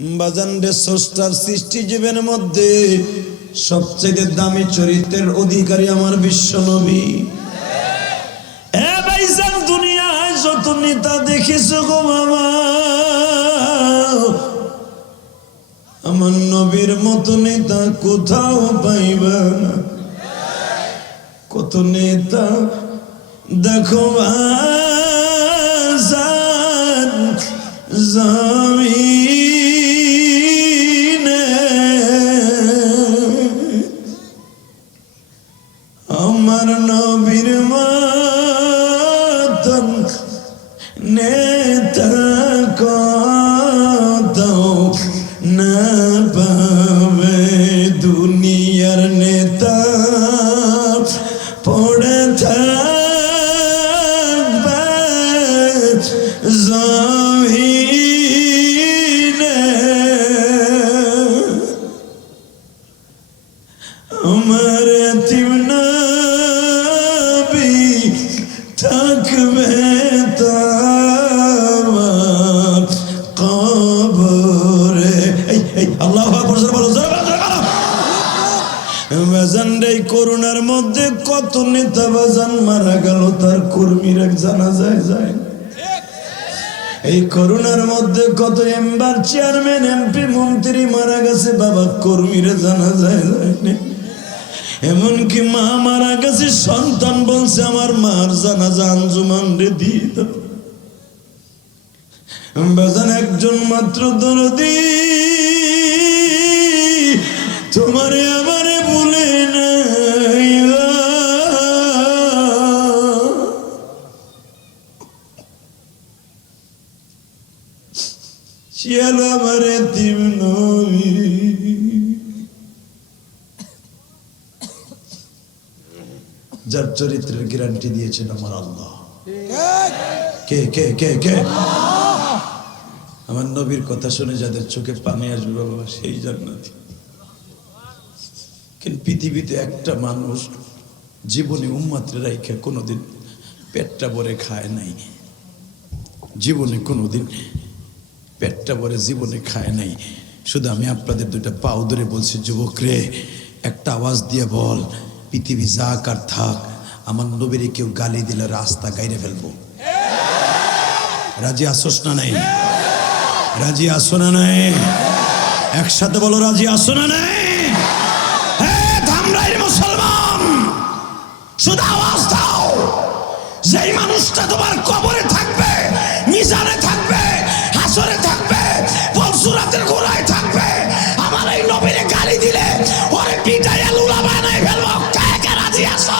বাজান রে স্রষ্টার সৃষ্টি জীবের মধ্যে সবচেয়ে দামি চরিত্রের অধিকারী আমার বিশ্ব নবী। এ ভাইজান, দুনিয়ায় যত নেতা দেখিছো গো মামা, আমার নবীর মতো নেতা কোথাও পাইবা না। কত নেতা দেখো বাজান জমিনে, আমার নবীর মতন নেতা কত না পাবে। দুনিয়ার নেতা পড়ে থাকবে জমিনে, আমার এতিম নবী থাকবে তোমার কবরে। আল্লাহু আকবার, জোরে বলো, জোরে বলো। বাজান রে, করোনার মধ্যে কত নেতা বাজান মারা গেল, তার কর্মীর এক জানাজায় যায়। এই করোনার মধ্যে কত এমবার চেয়ারম্যান এমপি মন্ত্রী মারা গেছে, বাবা কর্মীরা জানাজায় যায়নি। এমনকি মা মারা গেছে, সন্তান বলছে আমার মার জানাজা আঞ্জুমান রে দিয়ে দাও। বাজান একজন মাত্র দরদি তোমারে আমারে ভুলে নাই, শিয়াল আমার এতিম নবী। যার চরিত্রের গ্যারান্টি দিয়েছেন আমার আল্লাহ। কে কে কে কে? আমার নবীর কথা শুনে যাদের চোখে পানি আসবে বাবা, সেই জান্নাতি। কিন্তু পৃথিবীতে একটা মানুষ জীবনে উম্মতের রাইখা কোনোদিন পেটটা ভরে খায় নাই, জীবনে কোনোদিন পেটটা ভরে জীবনে খায় নাই। শুধু আমি আপনাদের দুইটা পাও ধরে বলছি, যুবক রে, একটা আওয়াজ দিয়ে বল, পৃথিবী যাক আর থাক, আমার নবীরে কেউ গালি দিলে রাস্তা গাইরে ফেলবো। রাজি আসোস না নাই? রাজি আসো না নাই? একসাথে বলো, রাজি আসো না নাই? মুসলমান, শুধু আওয়াজ দাও, যেই মানুষটা তোমার কবরে থাকবে, মিজানে থাকবে, হাসরে থাকবে, পরশুরাতের গোড়ায় থাকবে, আমার এই নবীরে গালি দিলে ওরে পিটাইয়া লুলা বানাই ফেলবো। কে কে রাজি আছো?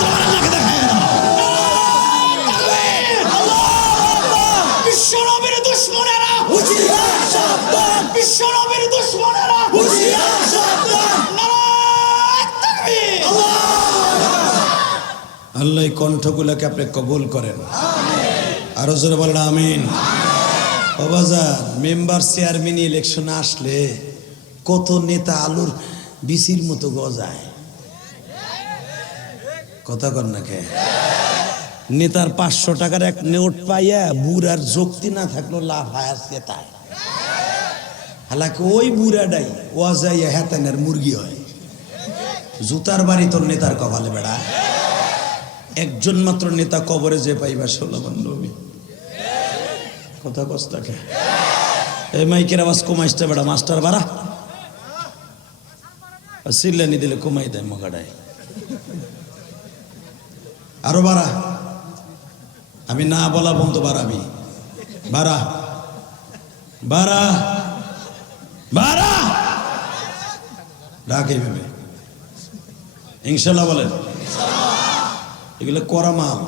তোমার আল্লাহকে দেখায় দাও। বিশ্ব নবীর দুশমনেরা হুঁশিয়ার সাবধান, বিশ্ব নবীর দুশমনেরা হুঁশিয়ার সাবধান। আল্লাহ কণ্ঠগুলোকে আপনি কবুল করেন, আরো জোরে বলেন আমিন। বাজার মেম্বার চেয়ারম্যান ইলেকশন আসলে কত নেতা আলুর বিচির মতো গজায়, কথা কর না কে? নেতার 500 টাকার এক নোট পাইয়া বুড়ার যুক্তি না থাকলো লাভ হায়ার চেতায়। হালাকি ওই বুড়াটাই ওয়াজাইয়া হেতানের মুরগি হয়। জুতার বাড়ি তোর নেতার কপালে বেড়া। একজন মাত্র নেতা কবরে যে পাইবা 16 নবী। কথা কস্তাকে এই মাইকের আওয়াজ কমাইতে বেড়া, মাস্টার বাড়া সিল্লানি দিলে কমাই দেয় মগাড়ায়, আরো বাড়া। আমি না বলা বন্ধ বাড়াবি, বাড়া বাড়া বাড়া, ডাকে ভেবে ইনশাল্লাহ বলেন। এগুলো করা মাল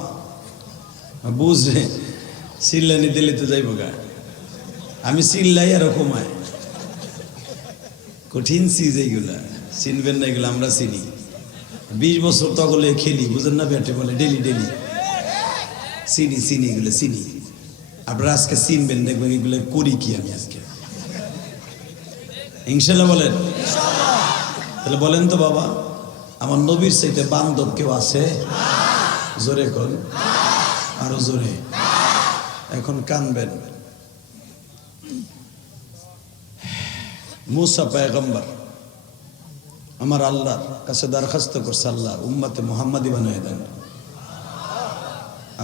বুঝে, চিল্লানি দিলে তো যাইব গা। আমি চিল্লাই আর কমায়, কঠিন চিজ এইগুলা, চিনবেন না এগুলো, আমরা চিনি। 20 বছর তগলে খেলি, বুঝেন না? ব্যাটে বলে ডেলি ডেলি চিনি চিনি, এগুলো চিনি। আপনারা আজকে চিনবেন, দেখবেন এগুলো করি কি আমি আজকে। ইনশাল্লাহ বলেন। তাহলে বলেন তো বাবা, আমার নবীর চাইতে বান্ধব কেউ আছে? জোরে কর, আরো জোরে। এখন কানবেন। মুসা পয়গম্বর আমার আল্লাহর কাছে দরখাস্ত করছে, আল্লাহ উম্মতে মুহাম্মাদি বানায় দেন।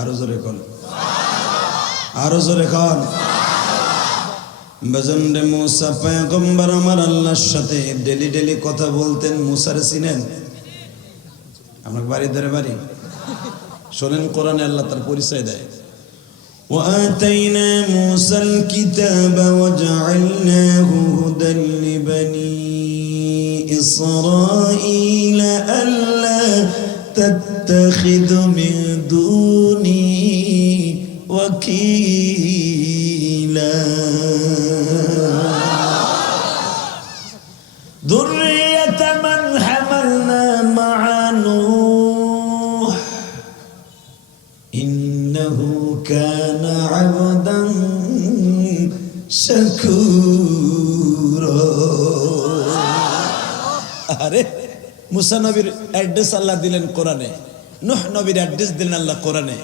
আরো জোরে কোন, আরো জোরে কোন। বাজনরে মুসা পয়গম্বর আমার আল্লাহর সাথে ডেলি ডেলি কথা বলতেন। মুসারে চিনেন? আমার বাড়ির ধারে বাড়ি। শোনেন, কোরআনে আল্লাহ তার পরিচয় দেয়, وآتينا موسى الكتاب وجعلناه هدى لبني إسرائيل ألا تتخذوا من دوني وكيلا ذرية من حملنا مع نوح إنه كان عبدا شكورا। আরে মুসা নবীর অ্যাড্রেস আল্লাহ দিলেন কোরআনে, নূহ নবীর অ্যাড্রেস দিলেন আল্লাহ কোরআনে,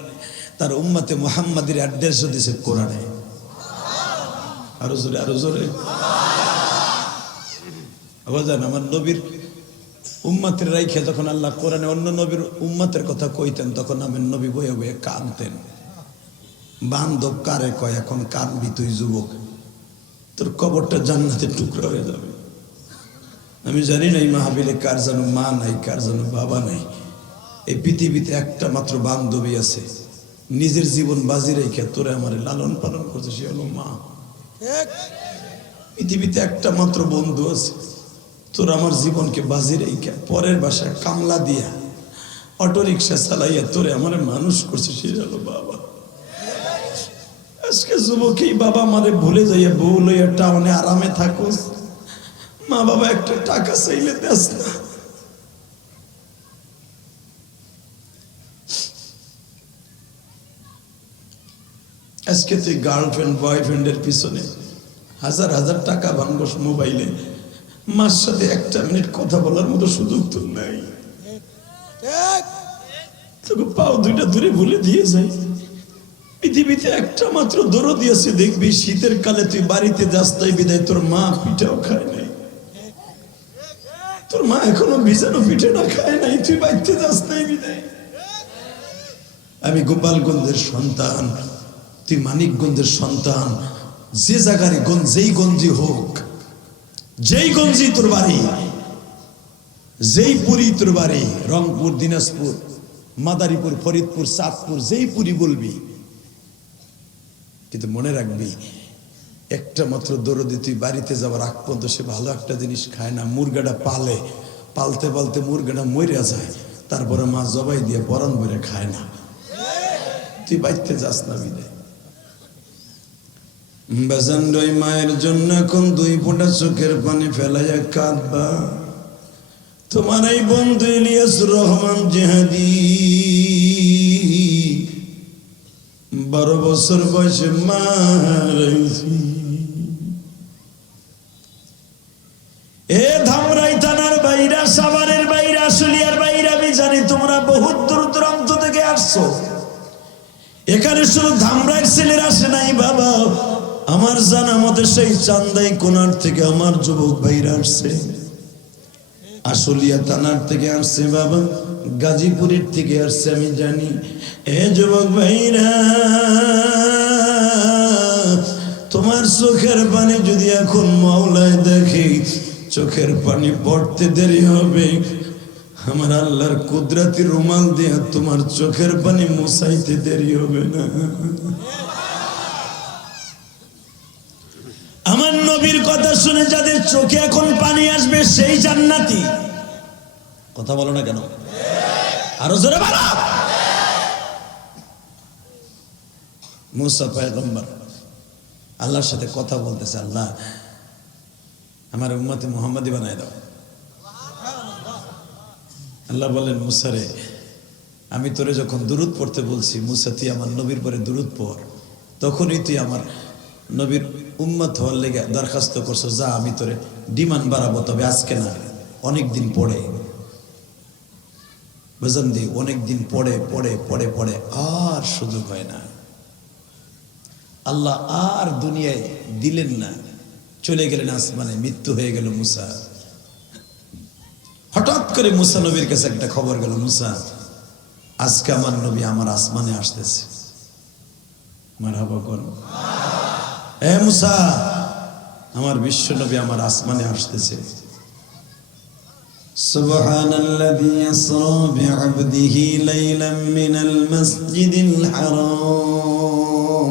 তার উম্মতে মুহাম্মাদের অ্যাড্রেসও দিয়েছে কোরআনে। আরো জোরে, আরো জোরে। আবাজান আমার নবীর উম্মতের রাইখে যখন আল্লাহ কোরআনে অন্য নবীর উম্মতের কথা কইতেন, তখন আমার নবী বয়ে বয়ে কাঁদতেন। বান্ধব কারে কয়, এখন কাঁদবি তুই যুবক, তোর কবরটা জান্নাতের টুকরা হয়ে যাবে। আমি জানি না এই মাহফিলে কার যেন মা নাই, কার যেন বাবা নাই। এই পৃথিবীতে একটা মাত্র বান্ধবী আছে, নিজের জীবন বাজি রেখে তোরে আমার লালন পালন করছে, সে হলো মা। পৃথিবীতে একটা মাত্র বন্ধু আছে, তোর আমার জীবনকে বাজি রেখে পরের বাসায় কামলা দিয়া অটো রিক্সা চালাইয়া তোরে আমার মানুষ করছে, সে হলো বাবা। আজকে যুবক এই বাবা মারে ভুলে যাইয়া বউ লইয়া টাউনে আরামে থাকোস, মা বাবা একটা টাকা চাইলে দেস না। আজকে তুই গার্লফ্রেন্ড বয়ফ্রেন্ডের পিছনে হাজার হাজার টাকা ভাঙ্গস মোবাইলে, মার সাথে একটা মিনিট কথা বলার মতো সুযোগ তোর নাই। তোকে পাও দুইটা দূরে ভুলে দিয়ে যাই। পৃথিবীতে একটা মাত্র দরদি আছে, দেখবি শীতের কালে তুই বাড়িতে যাস তাই বিদায় তোর মা পিঠাও খায় নাই, তোর মা এখনো ভিজানো পিঠেটা খায় নাই, তুই বাড়িতে যাস তাই বিদায়। আমি গোপালগঞ্জের সন্তান, তুই মানিকগঞ্জের সন্তান, যে জায়গার যেই গঞ্জি হোক, যেই গঞ্জি তোর বাড়ি, যেই পুরী তোর বাড়ি, রংপুর, দিনাজপুর, মাদারীপুর, ফরিদপুর, চাঁদপুর, যেই পুরী বলবি, কিন্তু মনে রাখবি একটা মাত্র দরদি তুই বাড়িতে যাওয়ার আগ পর্যন্ত সে ভালো একটা জিনিস খায় না। মুরগাটা পালে, পালতে পালতে মুরগাটা মরিয়া যায়, তারপরে মা জবাই দিয়ে পরান ভরে খায় না, তুই বাড়িতে যাস না বিদায়। বাজানডই মায়ের জন্য এখন দুই ফোঁটা চোখের পানি ফেলাইয়া কাঁদবা। তোমার এই বন্ধু ইলিয়াসুর রহমান জিহাদি 12 বছর বয়সে মারাইছি। এ ধামরাই থানার বাইরা, সাভারের বাইরা, আশুলিয়ার বাইরা, আমি জানি তোমরা বহুত দূর দূরান্ত থেকে আসছো। এখানে শুধু ধামরাইয়ের ছেলেরা আসে নাই বাবা, আমার জানা মতে সেই চান্দাই কোনার থেকে আমার যুবক ভাইরা আসছে, আশুলিয়া থানার থেকে আসছে বাবা, গাজীপুরের থেকে আসছে আমি জানি। এ যুবক ভাইরা, তোমার চোখের পানি যদি এখন মাওলায় দেখে, চোখের পানি পড়তে দেরি হবে, আমার আল্লাহর কুদরতি রুমাল দিয়ে তোমার চোখের পানি মুছাইতে দেরি হবে না। আমার নবীর কথা শুনে যাদের চোখে এখন পানি আসবে সেই জান্নাতি। কথা বলো না কেন? আরো জোরে বলো। মুসা পয়গম্বর আল্লাহর সাথে কথা বলতেছে, আল্লাহ আমার উম্মতে মুহাম্মাদি বানায় দাও। আল্লাহ বলেন, মুসা রে, আমি তোরে যখন দুরূদ পড়তে বলছি, মুসা তুই আমার নবীর পরে দুরূদ পড়, তখনই তুই আমার নবীর উম্মত হওয়ার লেগে দরখাস্ত করছো, যা আমি তোরে ডিমান্ড বাড়াবো, তবে আজকে না, অনেক দিন পড়ে। বুঝলেন দি, অনেক দিন পড়ে পড়ে পড়ে পড়ে আর সুযোগ হয় না। আল্লাহ আর দুনিয়ায় দিলেন না, চলে গেলেন আসমানে, মৃত্যু হয়ে গেল মুসা। হঠাৎ করে মুসা নবীর কাছে একটা খবর গেল, মুসা আজকে আমার নবী আমার আসমানে আসতেছে। মারহাবা কোন এ মুসা, আমার বিশ্ব নবী আমার আসমানে আসতেছে। সুবহানাল্লাযী ইসরা বি'আবদিহি লাইলাম মিনাল মাসজিদিল হারাম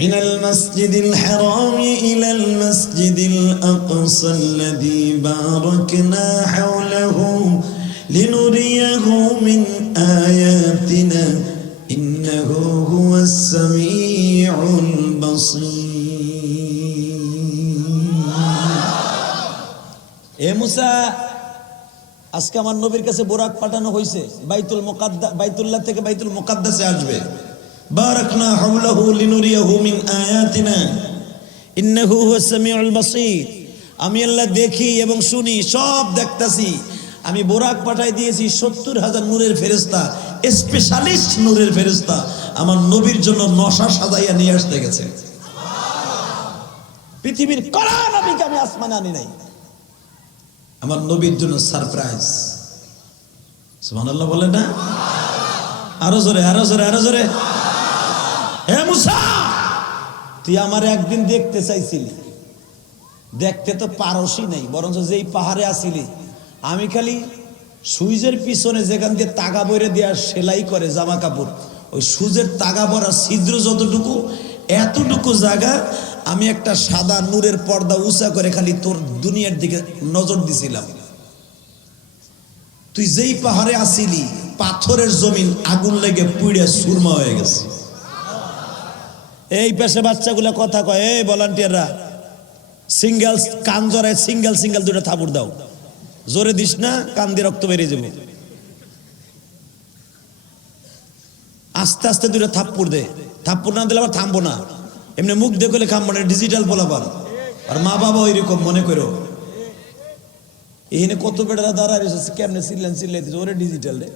মিনাল মাসজিদিল হারাম ইলাল মাসজিদিল আকসা আল্লাযী বারাকনা হাওলাহু লিনুরিয়াহু মিন আয়াতিনা ইন্নাহু হুয়াস সামিউল বাসীর। এ মুসা, আজকে আমার নবীর কাছে বোরাক পাঠানো হয়েছে, বাইতুল্লাহ থেকে বাইতুল মুকাদ্দাসে আসবে। বারাকনা হাওলাহু লিনুরিয়াহু মিন আয়াতিনা ইন্নাহু হুয়াস সামিউল বাসীর। আমি আল্লাহ দেখি এবং শুনি, সব দেখতাছি। আমি বোরাক পাঠাই দিয়েছি 70,000 নূরের ফেরেশতা, স্পেশালিস্ট নূরের ফেরেশতা আমার নবীর জন্য নশা সাজাইয়া নিয়ে আসতে গেছে। পৃথিবীর কোন নবীকে আমি আসমানে আনি নাই, আমার নবীর জন্য সারপ্রাইজ। সুবহানাল্লাহ বলে না? আরো জোরে, আরো জোরে, আরো জোরে। হে মুসা, তুই আমার একদিন দেখতে চাইছিলি, দেখতে তো পারসই নাই, বরঞ্চ যেই পাহাড়ে আসিলি, আমি খালি সুইজের পিছনে যেখান দিয়ে তাগা বইরে দেওয়া সেলাই করে জামা কাপড়, ওই সুজের তাগা ভরা ছিদ্র যতটুকু, এতটুকু জায়গা আমি একটা সাদা নূরের পর্দা উঁচা করে খালি তোর দুনিয়ার দিকে নজর দিছিলাম। তুই যেই পাহাড়ে আসিলি, পাথরের জমিন আগুন লেগে পুড়ে সুরমা হয়ে গেছে। এই পেশে বাচ্চাগুলা কথা কয়, এই ভলান্টিয়াররা সিঙ্গেল কান জড়ায় সিঙ্গেল সিঙ্গেল দুটো থাপুর দাও, জোরে দিস না, কান দিয়ে রক্ত বেরিয়ে যাবে। আস্তে আস্তে দুটো থাপ্পুর দে, থাপ্পুর না দিলে আবার থামবো না, এমনি মুখ দেখলে খামবো না, ডিজিটাল বলাবার। আর মা বাবা ওই রকম মনে করো, এখানে কত বেটারা দাঁড়ায় রয়েছে, কেমনে চিল্লাই দিচ্ছে, ওরে ডিজিটাল রে।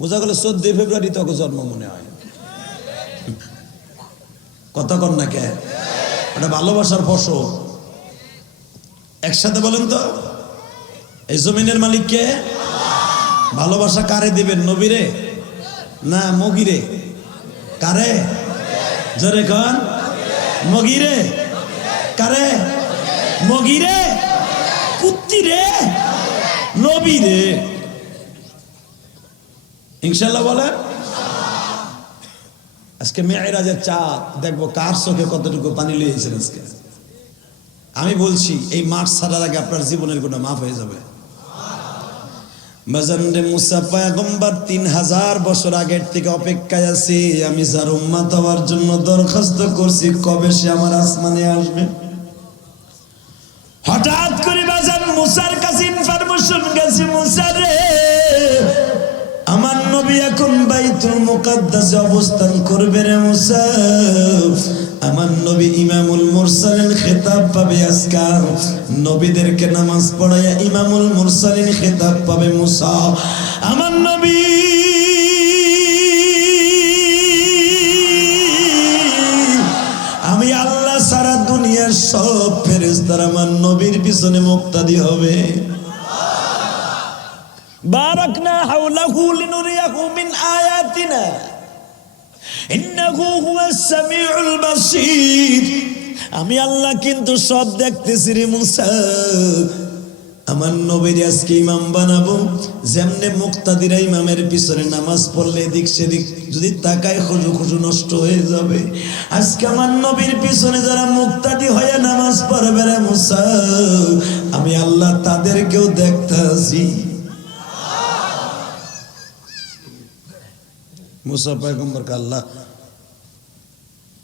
বোঝা গেল 14 ফেব্রুয়ারি তখন জন্ম মনে হয়। কথা কন না কে? ওটা ভালোবাসার ফসল। একসাথে বলেন তো, এই জমিনের মালিক কে? ভালোবাসা কারে দিবেন? নবীরে না মগিরে? কারে? জোরে কন। মগিরে? কারে? মগিরে? কুত্তিরে? নবীরে? ইনশাআল্লাহ বলেন। আজকে মেয়েরাজের চাঁদ দেখবো কার চোখে কতটুকু পানি লিয়েছেন আজকে। আমি বলছি, এই মাঠ ছাড়ার আগে আপনার জীবনের গুনাহ মাফ হয়ে যাবে। বাজানরে মুসা পয়গম্বর 3000 বছর আগের থেকে অপেক্ষায় আছি, আমি যার উম্মত হওয়ার জন্য দরখাস্ত করছি, কবে সে আমার আসমানে আসবে। হঠাৎ করে বাজান মুসার কাছে ইনফরমেশন গেছে, মুসা রে, আমার নবী এখন বাইতুল মুকাদ্দাসে অবস্থান করবে রে মুসা। আমার নবী ইমামুল মুরসালিন খেতাব পাবে আজকে, নবীদেরকে নামাজ পড়াইয়া ইমামুল মুরসালিন খেতাব পাবে মুসা। আমার নবী আমি আল্লাহ সারা দুনিয়ার সব ফেরেশতারা আমার নবীর পিছনে মুক্তাদি হবে। বারাকনা হাওলাহু লিনুরিয়াহু মিন আয়াতিনা ইন্নাহু হুয়াস সামিউল বাসীর। আমি আল্লাহ কিন্তু সব দেখতেছি রে মুসা। আমার নবীর আজকে ইমাম বানাবো, যেমনে মুক্তাদিরা ইমামের পিছনে নামাজ পড়লে এদিক সেদিক যদি তাকায় খুশু খুশু নষ্ট হয়ে যাবে। আজকে আমার নবীর পিছনে যারা মুক্তাদি হয়ে নামাজ পড়বে রে মুসা, আমি আল্লাহ তাদেরকেও দেখতাছি। মুসা পয়গম্বরকে আল্লাহ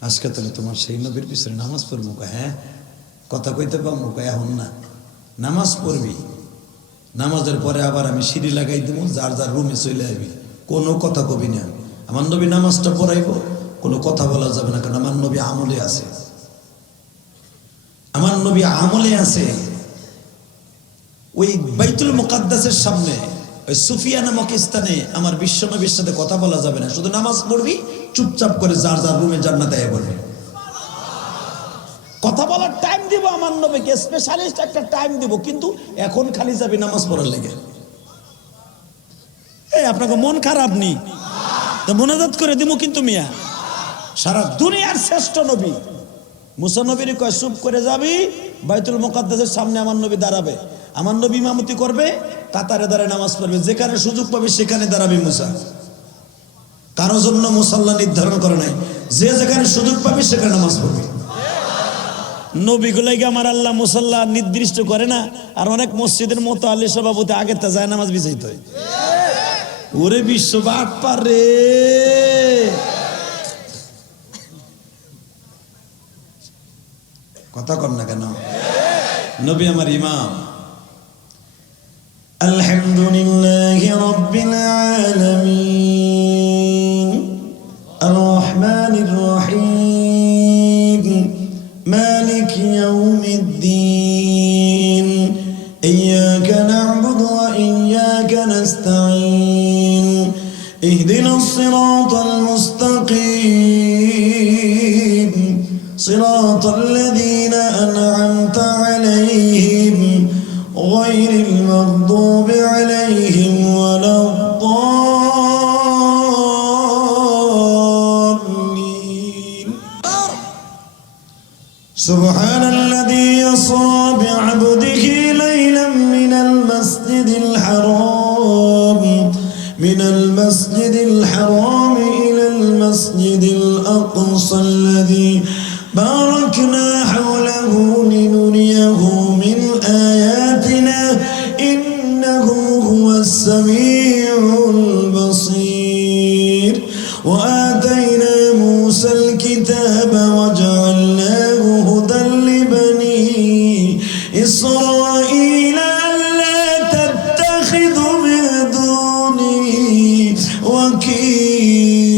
আজকে তাহলে তোমার সেই নবীর পিছনে নামাজ পড়বো। হ্যাঁ, কথা কইতে পারবো? এখন না, নামাজ পড়বি, নামাজের পরে আবার আমি সিঁড়ি লাগাই দেবো, যার যার রুমে চলে আসবি, কোনো কথা কবি না। আমার নবী নামাজটা পড়াইব, কোনো কথা বলা যাবে না, কারণ আমার নবী আমলে আছে। আমার নবী আমলে আছে। ওই বাইতুল মুকাদ্দাসের সামনে ওই সুফিয়া নামক স্থানে আমার বিশ্ব নবীর সাথে কথা বলা যাবে না, শুধু নামাজ পড়বি, চুপচাপ করে যার যার রুমে জান্নাতে আয়া পড়বে। কথা বলার টাইম দিব আমার নবীকে, স্পেশালিস্ট একটা টাইম দিব, কিন্তু এখন খালি যাবি নামাজ পড়ার লেগে। এই আপনাকে মন খারাপ নি তো মোনাজাত করে দিব, কিন্তু মিয়া সারা দুনিয়ার শ্রেষ্ঠ নবী মুসা নবীর কয় চুপ করে যাবি, বাইতুল মুকাদ্দাসের সামনে আমার নবী দাঁড়াবে, আমার নবী ইমামতি করবে, কাতারে দাঁড়ায় নামাজ পড়বে, যেখানে সুযোগ পাবে সেখানে দাঁড়াবি মুসা। কারো জন্য মুসাল্লা নির্ধারণ করে নাই, যে যেখানে সুযোগ পাবে সেখানে নামাজ পড়বে। নবীগুলাইকে আমার আল্লাহ মুসাল্লা নির্দিষ্ট করে না, আর অনেক মসজিদের মতো আলী সভাপতি আগের তা যায় নামাজ বিজয়িত হয়। ওরে বিশ্ব বাট পারে কথা কর না কেন? নবী আমার ইমাম। আলহামদুলিল্লাহি রাব্বিল আলামিন আর রহমানির রহিম মালিক ইয়াউমিদ্দিন ইয়্যাকা না'বুদু ওয়া ইয়্যাকা নাস্তাঈন ইহদিনাস সিরাতাল মুস্তাকিম সিরাতাল লাযীনা আন'আমতা আলাইহিম গায়রিল মাগদুবি আলাইহিম ওয়ালাদ-দাল্লিন। সুবহানাল্লাযী ইয়াসরা বি'আবদিহি লাইলাম মিনাল মাসজিদিল হারাম ইলাল মাসজিদিল আকসাল্লাযী বারাকনা হাওলাহু লিনুরিয়াহু মিন আয়াতিনা ইন্নাহু হুয়াস সামিউল বাসীর। ওয়া আতাইনা মূসাল কিতাবা ওয়া জাআলনাহু হুদাল লিবানি ইসরাঈলা আল্লা তাত্তাখিযু মিন দুনি ওয়াকিলা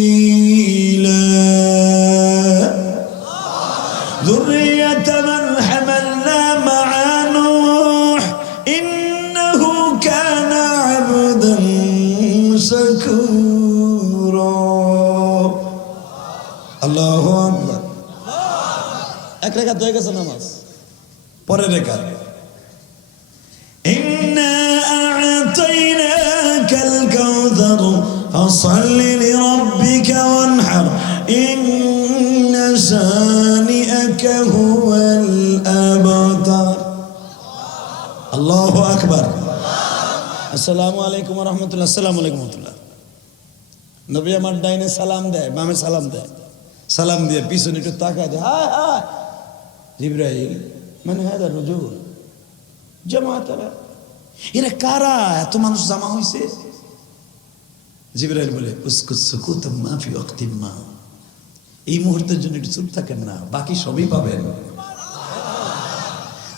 ذرية من حملنا مع نوح إنه كان عبدا شكورا। الله أكبر। এক রেখাত হয়ে গেছে নামাজ, পরের রেখাত إنا أعطيناك الكوثر فصل لربك وانحر إن شانئك هو الأبتر। الله أكبر। আসসালামু আলাইকুম ওয়া রাহমাতুল্লাহ। আসসালামু আলাইকুম ওয়া রাহমাতুল্লাহ। নবী আমার ডাইনে সালাম দেয়, বামে সালাম দেয়, সালাম দিয়ে পিছনে একটু তাকায় দেয়, হায় হায় জিবরাইল মানে হাদা রুজুল জামাতারা, এরা কারা, এত মানুষ জমা হয়েছে? জিবরাইল বলে উসকুত সুকুতাম মা ফি ওয়াক্তিন মা, এই মুহূর্তের জন্য একটু চুপ থাকেন না, বাকি সবই পাবেন।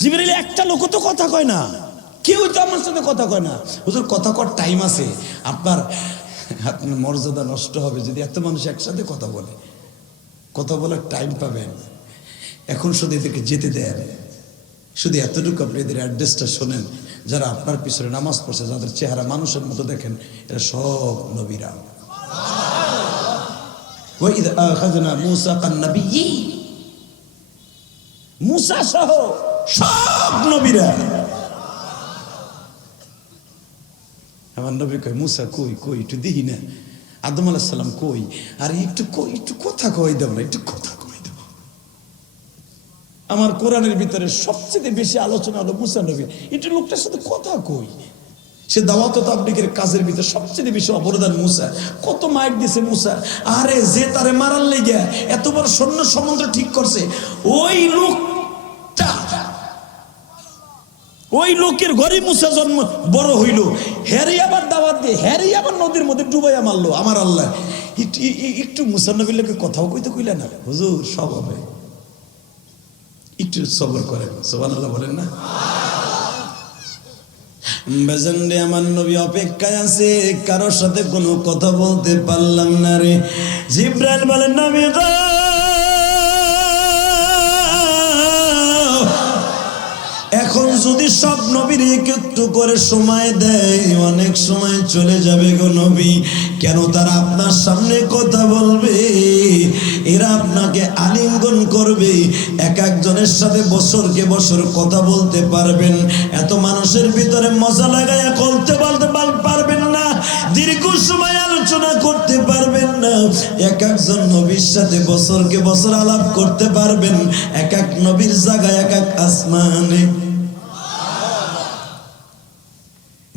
জিবরাইল একটা লোক তো কথা কয় না, কেউ তো আমার সাথে কথা কয় না। হুজুর কথা কর টাইম আছে, আপনার মর্যাদা নষ্ট হবে যদি এত মানুষ একসাথে কথা বলে, কথা বলার টাইম পাবেন। এখন শুধু এদেরকে যেতে দেন, শুধু এতটুকু আপনি এদের অ্যাড্রেসটা শোনেন, যারা আপনার পিছনে নামাজ পড়ছে, যাদের চেহারা মানুষের মতো দেখেন, এরা সব নবীরা। وَإِذْ أَخَذْنَا مُوثَاقَ النَّبِيِّينَ, মুসা সহ সব নবীরা। আমার নবী কয় মুসা কই কই একটু দেখি না, আদম আলাইহিস সালাম কই, আর একটু কই, একটু কথা কই দাও না, একটু কথা কই দাও। আমার কোরআনের ভিতরে সবচেয়ে বেশি আলোচনা হলো মুসা নবী, একটু লোকটার সাথে কথা কই। সে দাওয়াত ও তাবলীগের কাজের ভিতরে সবচেয়ে বেশি অবদান মুসা। কত মাইক দিছে মুসা, আরে যে তারে মারার লেগে এত বড় সৈন্য সমুদ্র ঠিক করছে, ওই লোকটা, ওই লোকের ঘরে মুসা জন্ম বড় হইল, হ্যারি আবার দাওয়াত দিয়ে হ্যারি আবার নদীর মধ্যে ডুবাইয়া মারলো। আমার আল্লাহ একটু মুসা নবীর লোকে কথাও কইতে কইলে না, হুজুর সব হবে, একটু সবর করেন, সুবহানাল্লাহ বলেন না। বেজন্ডে আমার নবী অপেক্ষায় আছে, কারোর সাথে কোনো কথা বলতে পারলাম না রে। জিবরাইল বলেন নবী গো, এখন যদি সব নবীর একটু করে সময় দেয়, অনেক সময় চলে যাবে গো নবী, কেন তারা আপনার সামনে কথা বলবে? এরা আপনাকে আলিঙ্গন করবে, এক একজনের সাথে বছরকে বছর কথা বলতে পারবেন, এত মানুষের ভিতরে মজা লাগায়া বলতে পারবেন না, দীর্ঘ সময় আলোচনা করতে পারবেন না, এক একজন নবীর সাথে বছরকে বছর আলাপ করতে পারবেন, এক এক নবীর জায়গায় এক এক আসমানে।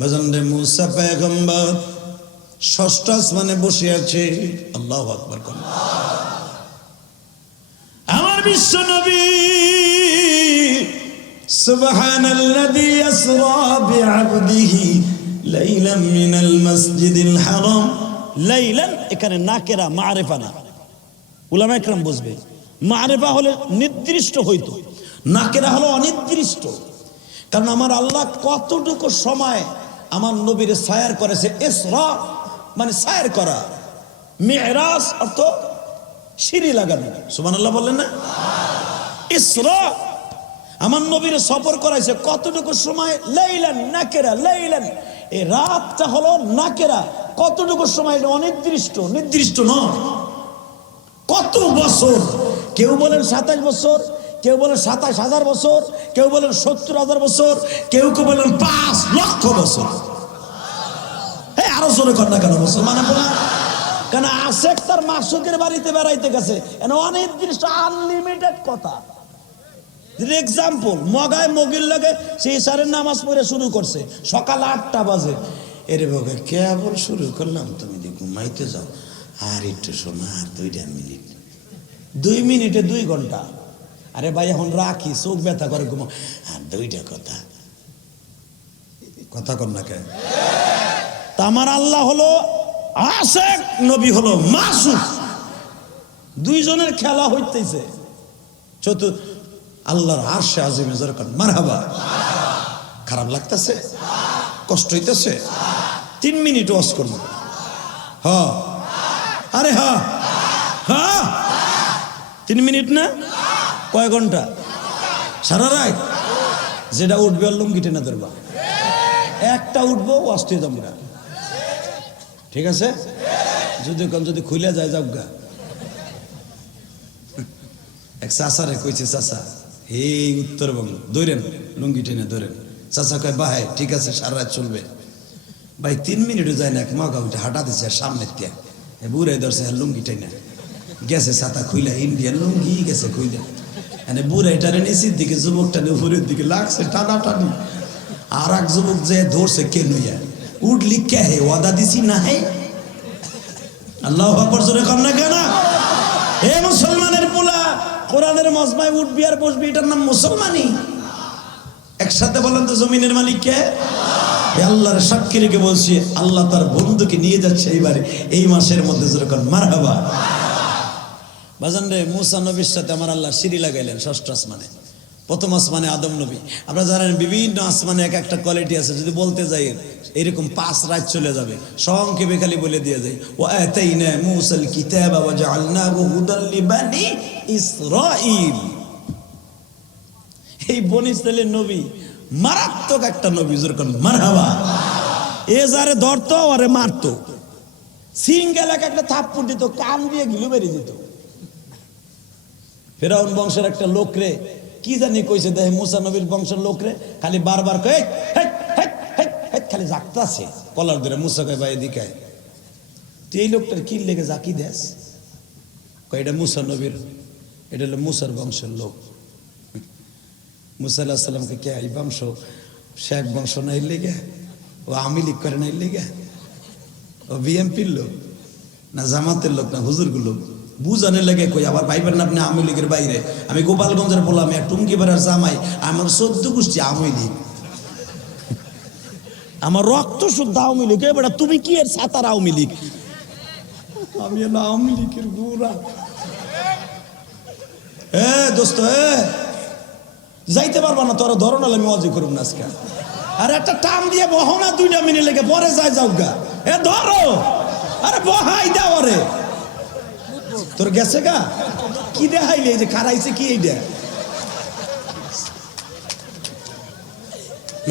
বাজানরে মুসা পয়গম্বর ষষ্ঠ আসমানে বসে আছে। আল্লাহু আকবার। আমার বিশ্ব নবী সুবহানাল্লাযী আসরা বিআবদিহি লাইলাম মিনাল মাসজিদিল হারাম। লাইলান এখানে নাকেরা, মারিফা না, উলামা ইকরাম বুঝবে। মারিফা হলে নির্দিষ্ট হইতো, নাকেরা হলো অনির্দিষ্ট। কারণ আমার আল্লাহ কতটুকু সময় আমার নবীর সায়ার করেছে। ইসরা মানে সায়ার করা, মিরাজ অর্থ সিঁড়ি লাগানো। সুবহানাল্লাহ বললেন না? ইসরা আমার নবীর সফর করাইছে কতটুকু সময়? লাইলান নাকেরা, লাইলান এই রাতটা হলো নাকেরা, কতটুকু সময়? এটা অনির্দিষ্ট, নির্দিষ্ট নয়। কত বছর? কেউ বলেন 27 বছর, কেউ বলেন 27,000 বছর, কেউ বলেন 70,000 বছর, কেউ কেউ বলেন 5 লক্ষ বছর। হ্যাঁ, আরো জোরে কর না কেন বছর মানে বলা? কেন আশেক তার মাসুকের বাড়িতে বেড়াইতে গেছে, অনির্দিষ্ট আনলিমিটেড কথা। এক্সাম্পল, মগায় মগির লাগে সেই সারের নামাজ পড়ে শুরু করছে সকাল 8টা বাজে। এরে বগে কেবল শুরু করলাম, তুমি ঘুমাইতে যাও, আর একটু শোনা, আর 2 মিনিট, 2 মিনিটে 2 ঘন্টা। আরে ভাই এখন রাখি, চোখ ব্যথা করে ঘুমো, আর 2টা কথা কর না কেন? তা আমার আল্লাহ হলো আশেক, নবী হলো মাসুক, দুইজনের খেলা হইতেছে। আল্লাহর আরশে আজিমে যখন মারহাবা। খারাপ লাগতেছে, কষ্ট হইতেছে, 3 মিনিট ওয়াজ করব। হ্যাঁ, আরে হ্যাঁ হ্যাঁ, 3 মিনিট না, কয় ঘন্টা? সারা রাত। যেটা উঠবে লুঙ্গি টেনে ধরবা, একটা উঠবো ওয়াজতে যাবো না, ঠিক আছে? যদি খুলে যায় যাবগা। এক চাচারে কইছে, চাচা এই উত্তরবঙ্গ ধরেন, লুঙ্গি টেনে ধরেন। চাচা কয় বাহাই, ঠিক আছে, সারা রাত চলবে। ভাই 3 মিনিটও যায় না, এক মগা উঠে হাঁটা দিচ্ছে সামনের দিয়ে, বুড়াই ধরছে লুঙ্গি টেনে গেছে, ছাতা খুইলা, ইন্ডিয়ান লুঙ্গি গেছে খুইলা, মানে বুড়াই টানে নিচের দিকে, যুবক টানে উপরের দিকে, লাগছে টানা টানি। আর এক যুবক যে ধরছে কে নইয়া, উঠলি কে হে, ওয়াদা দিছি না হে। আল্লাহু আকবার জোরে কর না কেন? এ মুসলমানের পোলা, কোরআনের মজমায় উঠবি আর বসবি, এটার নাম মুসলমানি? একসাথে বলেন তো, জমিনের মালিক কে? আল্লাহর সাক্ষী রেখে বলছি, আল্লাহ তার বন্ধুকে নিয়ে যাচ্ছে এইবারে, এই মাসের মধ্যে যেরকম মারহাবা। বাজান রে, মুসা নবীর সাথে আমার আল্লাহ সিঁড়ি লাগাইলেন 6ষ্ঠ আসমানে। প্রথম আসমানে আদম নবী। আপনারা জানেন বিভিন্ন আসমানে এক একটা কোয়ালিটি আছে, যদি বলতে যাই এরকম 5 রাত চলে যাবে, সংক্ষেপে খালি বলে দিয়ে যায়, ওয়া আতাইনা মুসাল কিতাবা ওয়া জাআলনাহু হুদাল লিবানি ইসরাঈল। এই বনি ইসরাঈলের নবী মারাত্মক একটা নবী, যেরকম মারহাবা। এ যারে ধরতো আরে মারতো, সিঙ্গেল একটা থাপ্পড় দিত, কান দিয়ে গিলু বেরিয়ে যেত। ফেরাউন বংশের একটা লোক রে কি জানি কইছে, দেখে মুসা নবীর বংশের লোক রে খালি বারবার কয়ে খালি জাগতাছে কলার ধরে। মুসা কয় ভাই এদিকে, তুই এই লোকটার কি লেগে জাকি দেস? কয় এটা মুসা নবীর, এটা হলো মুসার বংশের লোক। মুসা আলাইহিস সালামকে কে এই বংশ, শেখ বংশ নাই লেগে, ও আওয়ামী লীগ করে নাই লেগে, ও বিএনপির লোক না জামাতের লোক না হুজুরগুলো লোক, বুঝানোর লেগে কই আবার ভাইবেন না আপনি আওয়ামী লীগের বাইরে। আমি গোপালগঞ্জের বললাম, আমি টুঙ্গি বেড়ার জামাই, আমার 14 গোষ্ঠী আওয়ামী লীগ, আমার রক্ত শুদ্ধ আওয়ামী লীগ। বেটা তুমি কি এর সাতার আওয়ামী লীগ? আমি হলো আওয়ামী লীগের গুড়া। দোস্ত যাইতে পারবা না, তোরা ধরো নাহলে আমি ওয়াজি করব না আজকে। আর একটা টান দিয়ে বহো না, 2 মিনিট লেগে পরে যাই যাও গা। ধরো, আরে বহাই দাও, আরে তোর গেছে গা কি দেখাইলে, এই যে খারাইছে কি এইটা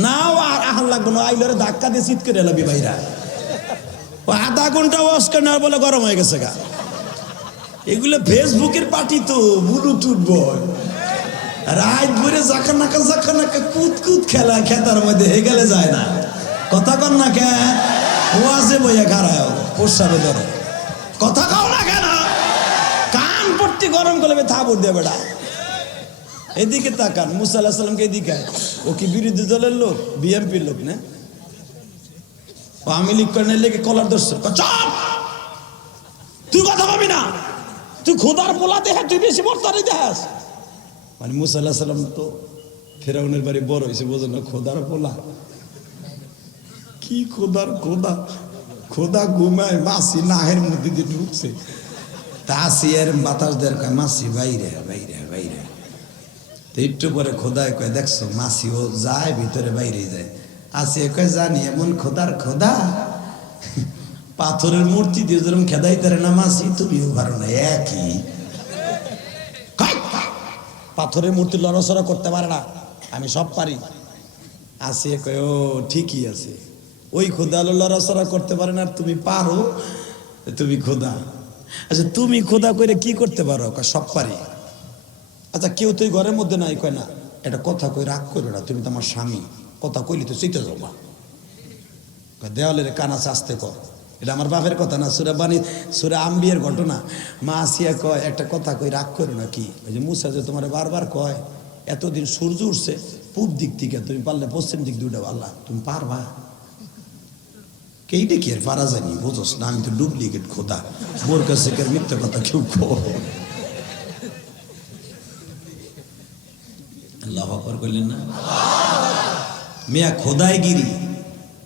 নাও, আর আহার লাগবে না, আইলরে ধাক্কা দিয়ে চিৎ করে এলাবি ভাইরা। ও আধা ঘন্টা ওয়াশ করে বলে গরম হয়ে গেছে গা। এগুলো ফেসবুকের পার্টি তো, ব্লুটুথ বয়, রাত ভরে জাকানাকা কুত খেলা খেতার মধ্যে হে গেলে যায় না। কথা কন না কে ওয়াজে বইয়া খারায় প্রস্রাবে ধরো, কথা কাও না কেন? কান পট্টি গরম করলে থাবুর দিয়ে বেড়া। এদিকে তাকান, মুসা আলাইহিস সালামকে এদিকে। ও কি বিরোধী দলের লোক? বিএনপির লোক না? ও আমি লিখ করে লেগে কলার ধরছে, চপ তুই কথা পাবি না, তুই খোদার পোলা দেখে তুই বেশি বর্তারি দেখাস। মানে মুসা আলাইহিস সালাম তো ফেরাউনের বাড়ি বড় হয়েছে, বোঝো না? খোদার পোলা কি? খোদা ঘুমায়, মাসি নাহের মধ্যে দিয়ে ঢুকছে, তা আসি এর বাতাস দেয়, মাসি বাইরে বাইরে বাইরে। তো একটু পরে খোদায় কয়, দেখছো মাসি ও যায় ভিতরে বাইরে যায়। আসি কয়, জানি এমন খোদা পাথরের মূর্তি দিয়ে যেরকম খেদাই তারে না মাসি, তুমিও পারো না। একই পাথরের মূর্তি লড়াচড়া করতে পারে না, আমি সব পারি। আসি কয়, ও ঠিকই আছে, ওই খোদা লড়াচড়া করতে পারে না, আর তুমি পারো, তুমি খোদা। আচ্ছা তুমি খোদা করে কি করতে পারো? সব পারি। আচ্ছা কেউ তো ঘরের মধ্যে নাই? কয় না। এটা কথা কই রাগ করো না, তুমি তো আমার স্বামী, কথা কইলি তো চিতে যাবা। দেওয়ালের কানা চাস্তে কর, এটা আমার বাপের কথা না, সূরা আম্বিয়ার ঘটনা। মা আসিয়া কয়, একটা কথা কই রাগ করো না। কি? ওই যে মুসা যে তোমার বারবার কয়, এতদিন সূর্য উঠছে পূব দিক থেকে, তুমি পারলে পশ্চিম দিক দুটো আল্লাহ, তুমি পারবা? কেইটা কি আর পারা জানি, বুঝোস না? আমি তো ডুপ্লিকেট খোদা, বোর কাছে মিথ্যা কথা কেউ আল্লাহু আকবার কইলেন না? মিয়া খোদাইগিরি,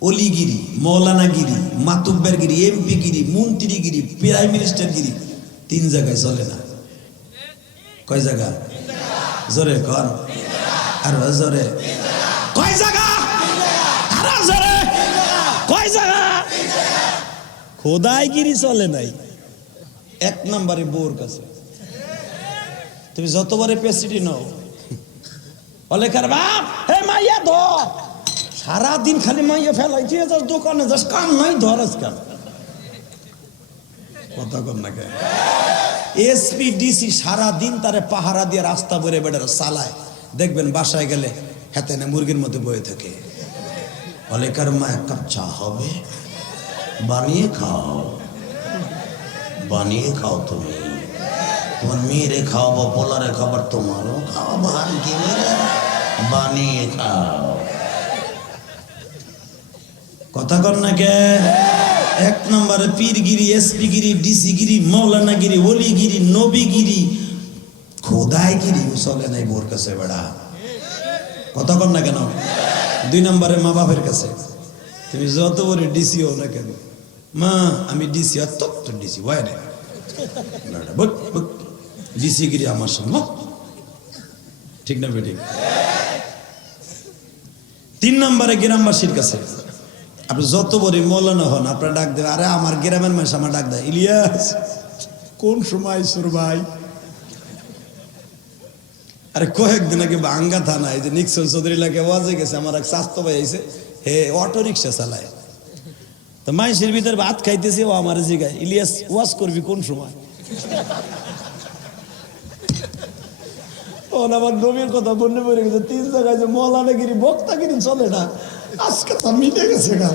অলিগিরি, মৌলানাগিরি, মাতুব্বরগিরি, এমপিগিরি, মন্ত্রীগিরি, প্রাইম মিনিস্টারগিরি 3 জায়গায় চলে না। কয় জায়গা? জোরে কর, আর জোরে। কয় জায়গা? আর জোরে। কয় জায়গা? খোদাইগিরি চলে নাই। 1 নম্বরে বোর কাছে। তুমি যতবারে প্রেসিডেন্ট হও, অলেখার বাপ হে মাইয়া ধর, সারাদিন খালি মাইয়া ফেলাই, তুই যাস দোকানে যাস, কাম নাই, ধর আজকাল। কথা কর না কে? এসপি ডিসি সারাদিন তারে পাহারা দিয়ে রাস্তা ভরে বেড়ার চালায়, দেখবেন বাসায় গেলে হাতে না মুরগির মধ্যে বয়ে থাকে। অলেখার মা 1 কাপ চা হবে, বানিয়ে খাও, বানিয়ে খাও, তুমি তোমার মেয়েরে খাওয়াবো, পোলারে খাবার তোমারও খাওয়াবো, বানিয়ে খাও। কথা কর না কে? 1 নম্বরে পীরগিরি, এসপিগিরি, ডিসিগিরি, মৌলানাগিরি, ওলিগিরি, নবীগিরি, খোদাইগিরি চলে নাই বোর কাছে বেড়া। কথা কর না কেন? 2 নম্বরে মা বাপের কাছে। তুমি যত বড় ডিসি হও না কেন, মা আমি ডিসি, আর তো ডিসি হয় না, ডিসিগিরি আমার সঙ্গে, ঠিক না বেঠিক? 3 নম্বরে গ্রামবাসীর কাছে। আপনি যত বড় মৌলানা হন, আপনার ডাক দেবে, আরে আমার গ্রামের মানুষ আমার ডাক দেয়, ইলিয়াস কোন সময় সুর ভাই? আরে কয়েকদিন আগে বাঙ্গা থানায় যে নিক্সন চৌধুরী লাগে ওয়াজে গেছে, আমার এক স্বাস্থ্য ভাই আইছে, হে অটো রিক্সা চালায়, তো মাইসের ভিতরে ভাত খাইতেছে, ও আমার জিগায়, ইলিয়াস ওয়াজ করবি কোন সময়? আমার নবীর কথা মনে পড়ে গেছে, 3 জায়গায় যে মৌলানাগিরি, বক্তাগিরি চলে না, আজকে তো মিটে গেছে গা।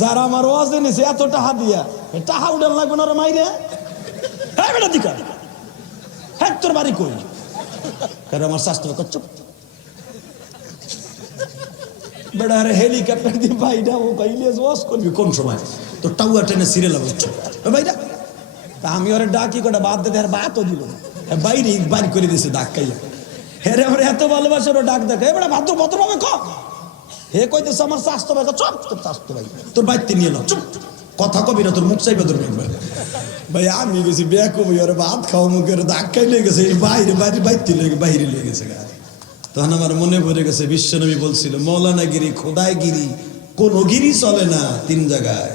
যারা আমার ওয়াজে নিছে এত টাকা দিয়া, টাকা উঠান লাগবে না মাইরে। হ্যাঁ বেটা দিকা, হ্যাঁ তোর বাড়ি কই? কারণ আমার স্বাস্থ্য চুপ বেটা, আরে হেলিকপ্টার দিয়ে ভাইরা ও কাইলে ওয়াজ করবি কোন সময়? তো টাউয়া ট্রেনে সিরিয়াল হবে ভাইরা। তা আমি ওরে ডাকি কটা বাদ দিতে, আর বাতও দিল না, বাইরে বাড়ি করে দিয়েছে ডাক খাইয়া। হেরে আমার এত ভালোবাসার ডাক দেখে, এবার ভাদ্র ভদ্রভাবে ক, হে কইতেছে আমার স্বাস্থ্য ভাই, চপ তোর স্বাস্থ্য ভাই, তোর বাইতে নিয়ে এলো, চুপ কথা কবি না, তোর মুখ চাইবে তোর ভাই। আমি গেছি ব্যাগ কবি, ওরা ভাত খাওয়া মুখে ডাক খাই লেগে গেছে, বাইরে বাইরে বাইতে লেগে বাইরে লেগে গেছে। তখন আমার মনে পড়ে গেছে বিশ্বনবী বলছিল, মৌলানাগিরি, খোদাইগিরি, কোন গিরি চলে না 3 জায়গায়।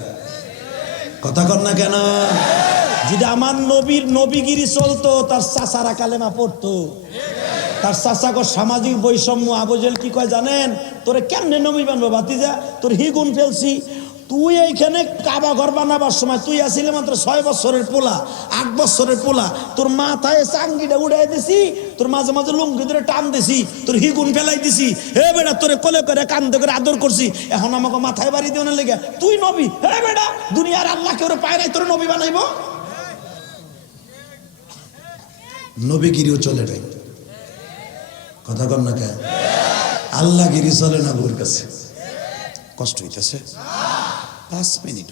কথা কর না কেন? যদি আমার নবীর নবীগিরি চলতো, তার চাচারা কালেমা পড়তো, তার চাচাকে সামাজিক বৈষম্য। আবু জেহেল কি কয় জানেন? তোরে কেমনে নবী বানবো ভাতিজা, তোর হিগুন ফেলছি, তুই এইখানে কাবা ঘর বানাবার সময় তুই আসিলে মাত্র 6 বছরের পোলা, 8 বছরের পোলা, তোর মাথায় চাঙ্গিটা উড়াই দিছি, তোর মাঝে মাঝে লুঙ্গি ধরে টান দিছি, তোর হিগুন ফেলাই দিছি, হে বেটা তোরে কোলে করে কান্দে করে আদর করছি, এখন আমাকে মাথায় বাড়ি দেওয়ার লেগে তুই নবী? হে বেটা দুনিয়ার আল্লাহ কেউ পায় নাই তোর নবী বানাইবো? নবীগিরিও চলে নাই, কথা কর না কে? আল্লাহগিরি চলে না বুর কাছে। কষ্ট হইতেছে 5 মিনিট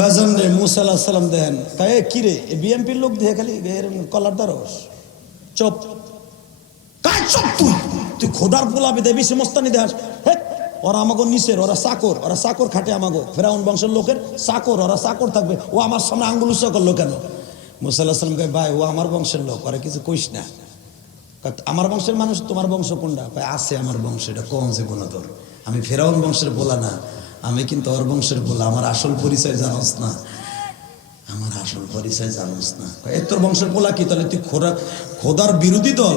বাজান রে। মুসা আলাইহিস সালাম দেন তাই কি রে বিএমপির লোক দেখে খালি কলার দারস চপ কাই চপ তুই খোদার পোলাবি দে বেশি মস্তানি দেখাস। ওরা আমাকে নিচের, ওরা চাকর খাটে আমাকে, ফেরাউন বংশের লোকের চাকর, ওরা চাকর থাকবে, ও আমার সামনে আঙ্গুল উঁচা করলো কেন? মুসা আলাইহিস সালাম কয় ভাই ও আমার বংশের লোক, ওরা কিছু কইস না। আমার বংশের মানুষ, তোমার বংশ কোনটা? আছে আমার বংশ, এটা কম যে বলা তোর, আমি ফেরাউন বংশের বলা না, আমি কিন্তু ওর বংশের বলা, আমার আসল পরিচয় জানোস না, আমার আসল পরিচয় জানোস না। তোর বংশের বলা কি? তাহলে তুই খোদার বিরোধী দল?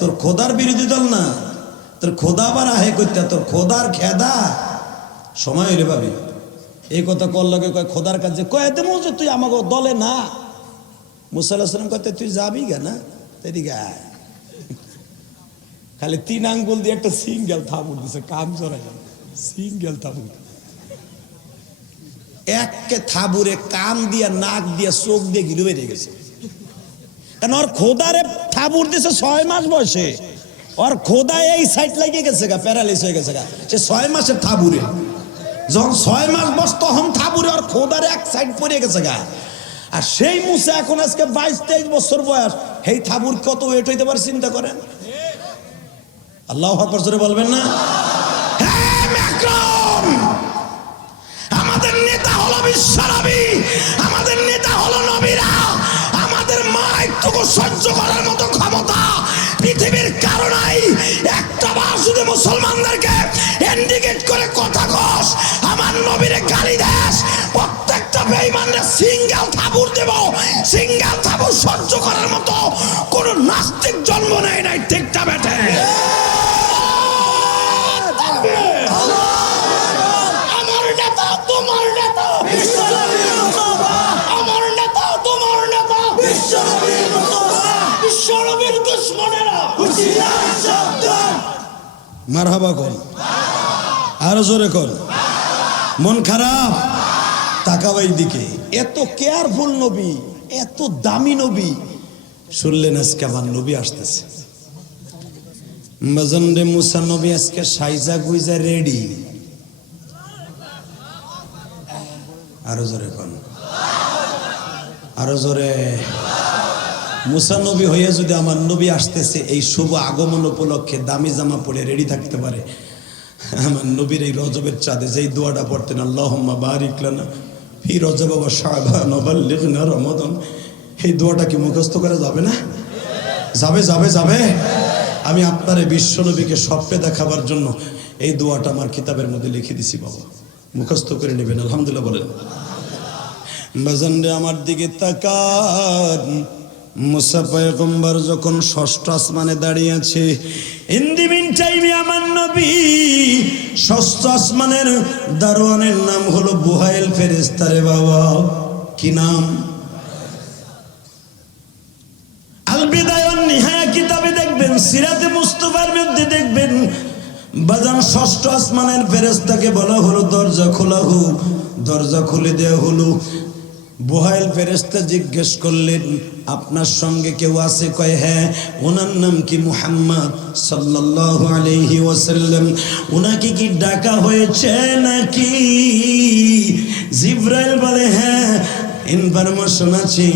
তোর খোদার বিরোধী দল না, তোর খোদা আবার আহে করতে, তোর খোদার খেদা সময় হইলে পাবি। এই কথা কর লাগে কয় খোদার কাছে কয়ে দেবো যে তুই আমাকে দলে না। মুসা আলাইহিস সালাম কয় তুই যাবি গে না, এদিকে আয়। খালি 3 আঙ্গুল দিয়ে একটা সিঙ্গেল থাবুর দিছে, কাম জড়াই সিঙ্গেল থাবুর, একে থাবুরে কান দিয়া, নাক দিয়া, চোখ দিয়ে গিলু বেরিয়ে গেছে। কারণ ওর খোদারে থাবুর দিছে 6 মাস বয়সে, ওর খোদা এই সাইড লাগিয়ে গেছে গা, প্যারালাইস হয়ে গেছে গা, সে 6 মাসের থাবুরে, যখন 6 মাস বয়স তখন থাবুরে ওর খোদারে এক সাইড পড়ে গেছে গা। আর সেই মুসা এখন আজকে 22-23 বছর বয়স, এই থাবুর কত ওয়েট হইতে পারে চিন্তা করেন। আল্লাহু আকবার জোরে বলবেন না? আমাদের নেতা হলো বিশ্বনবী, আমাদের নেতা হলো নবীরা, আমাদের মাইকটুকু সহ্য করার মতো ক্ষমতা পৃথিবীর কারো নাই। একটা বার শুধু মুসলমানদেরকে ইন্ডিকেট করে কথা কস, আমার নবীরে গালি দেস, প্রত্যেকটা বেঈমানরে সিঙ্গেল থাবুর দেব। সিঙ্গেল থাবুর সহ্য করার মতো কোন নাস্তিক জন্ম নেয় নাই, ঠিকটা বেটে? আমার নেতা তোমার নেতা, আমার নেতা তোমার নেতা, বিশ্বনবীর দুশমনেরা মারহাবা কর, আরো জোরে কর। মন খারাপ? তাকাবাই দিকে, এত কেয়ারফুল নবী, এত দামি নবী, শুনলেন আজকে আমার নবী আসতেছে। বাজানরে মুসা নবী আজকে সাইজা গুইজা রেডি। আরো জোরে কোন, আরো জোরে। মুসা নবী হইয়া যদি আমার নবী আসতেছে এই শুভ আগমন উপলক্ষে দামি জামা পরে রেডি থাকতে পারে, আমার নবীর এই রজবের চাঁদে যেই দোয়াটা পড়তেন, আল্লাহুম্মা বারিক লানা ফি রজব ওয়া শাবান ওয়া বাল্লিগনা রমাদান, এই দোয়াটা কি মুখস্থ করা যাবে না? যাবে যাবে যাবে। আমি আপনার বিশ্বনবীকে স্বপ্নে দেখাবার জন্য এই দোয়াটা আমার কিতাবের মধ্যে লিখে দিছি, বাবা মুখস্থ করে নেবেন। আলহামদুলিল্লাহ বলেন। বাজান রে আমার দিকে তাকান। মুসা পয়গম্বর যখন 6ষ্ঠ আসমানে দাঁড়িয়ে আছে, ইন দি মিন টাইমে আমার নবী 6ষ্ঠ আসমানের দারোয়ানের নাম হলো বুহাইল ফেরেশতা। রে বাবা কি নাম? আল বিদায়া ওয়ান নিহায়া কিতাবে দেখবেন, সিরাতে মুস্তাফার মধ্যে দেখবেন, বাজান 6ষ্ঠ আসমানের ফেরেশতাকে বলা হলো দরজা খোলা হোক, দরজা খুলে দেওয়া হলো। বুহাইল ফেরেশতা জিজ্ঞেস করলেন, আপনার সঙ্গে কেউ আছে? কয় হ্যাঁ। ওনার নাম কি? মুহাম্মদ সাল্লাল্লাহু আলাইহি ওয়াসাল্লাম। ওনাকে কি ডাকা হয়েছে নাকি? জিবরাইল বলে হ্যাঁ, ইনফরমেশন আছে,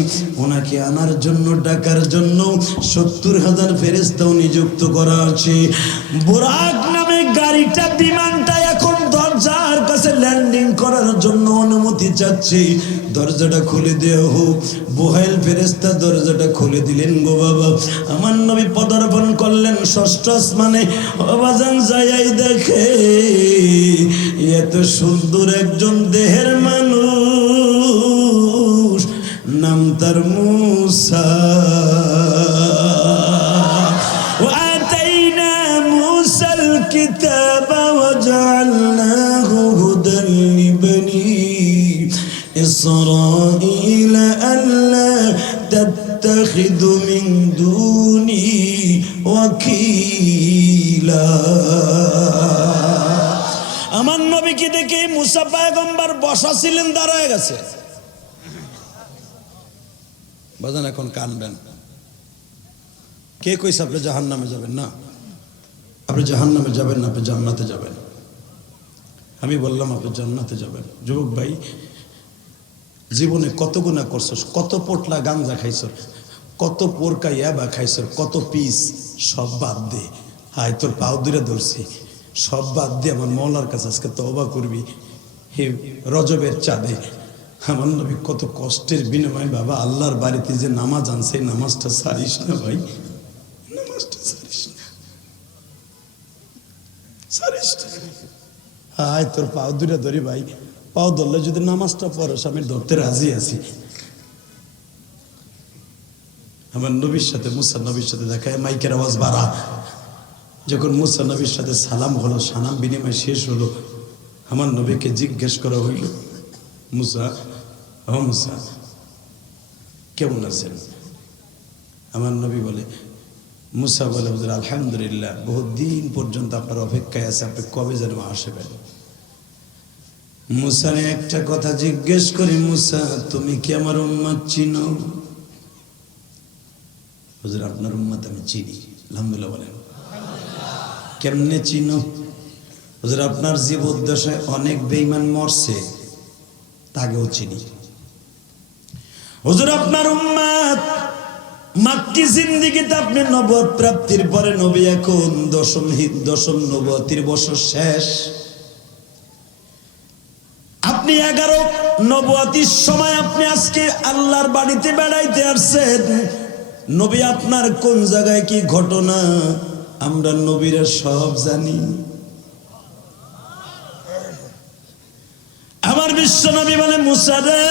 ওনাকে আনার জন্য, ডাকার জন্য 70,000 ফেরেশতাও নিযুক্ত করা আছে। বুরাক নামে গাড়িটা, বিমানটা এখন দরজার কাছে ল্যান্ডিং করার জন্য অনুমতি চাচ্ছি, দরজাটা খুলে দেওয়া হোক। বুহাইল ফেরেশতা দরজাটা খুলে দিলেন গো বাবা। আমার নবী পদার্পণ করলেন 6ষ্ঠ আসমানে। বাজান যাই দেখে এত সুন্দর একজন দেহের মানুষ, নাম তার মুসা। وآتينا موسى الكتاب وجعلناه আমার নবীকে দেখে মুসা পয়গম্বর বসা ছিলেন, দাঁড়ায় গেছে। বাজান এখন কানবেন, কে কইছে আপনি জাহান্নামে যাবেন? না, আপনি জাহান্নামে যাবেন না, আপনি জান্নাতে যাবেন। আমি বললাম আপনি জান্নাতে যাবেন। যুবক ভাই, জীবনে কত গুনাহ করছস, কত পোটলা গাঞ্জা খাইছস, কত পোরকা ইয়াবা খাইছস, কত পিস, সব বাদ দে। হায় তোর পাও দূরে ধরছি, সব বাদ দিয়ে আমার মওলার কাছে আজকে তওবা করবি। হে রজবের চাঁদে আমার নবী কত কষ্টের বিনিময়ে বাবা আল্লাহর বাড়িতে যে নামাজ আনছে, নামাজটা ছাড়িস না ভাই, নামাজটা ছাড়িস না, ছাড়িস না। হায় তোর পাও দূরে ধরি ভাই, পাও ধরলে যদি নামাজটা পড়স আমি ধরতে রাজি আছি। আমার নবীর সাথে মুসা নবীর সাথে দেখা, মাইকের আওয়াজ বাড়া। যখন মুসা নবীর সাথে সালাম হলো, সালাম বিনিময় শেষ হলো, আমার নবীকে জিজ্ঞেস করা হইল, মুসা, ও মুসা কেমন আছেন? আমার নবী বলে, মুসা বলে, হুজুর আলহামদুলিল্লাহ, বহুত দিন পর্যন্ত আপনার অপেক্ষায় আছে, আপনি কবে যেন আসবেন। মুসারে একটা কথা জিজ্ঞেস করি, মুসা তুমি কি আমার উম্মত চিনো? হুজুর আপনার উম্মত আমি চিনি। আলহামদুলিল্লাহ বলেন, কেমনে চিনো? হুজুর আপনার জীবদ্দশায় অনেক বেঈমান মরছে, তাকেও চিনি। হুজুর আপনার উম্মত মাক্কি জিন্দেগিতে আপনি নবুয়ত প্রাপ্তির পরে নবী, এখন দশম নবুয়তির বছর শেষ। আপনি 11 নবুয়তির সময় আপনি আজকে আল্লাহর বাড়িতে বেড়াইতে আসছেন। নবী আপনার কোন জায়গায় কি ঘটনা আমরা নবীরা সব জানি। আমার বিশ্ব নবী বলে, মুসা রে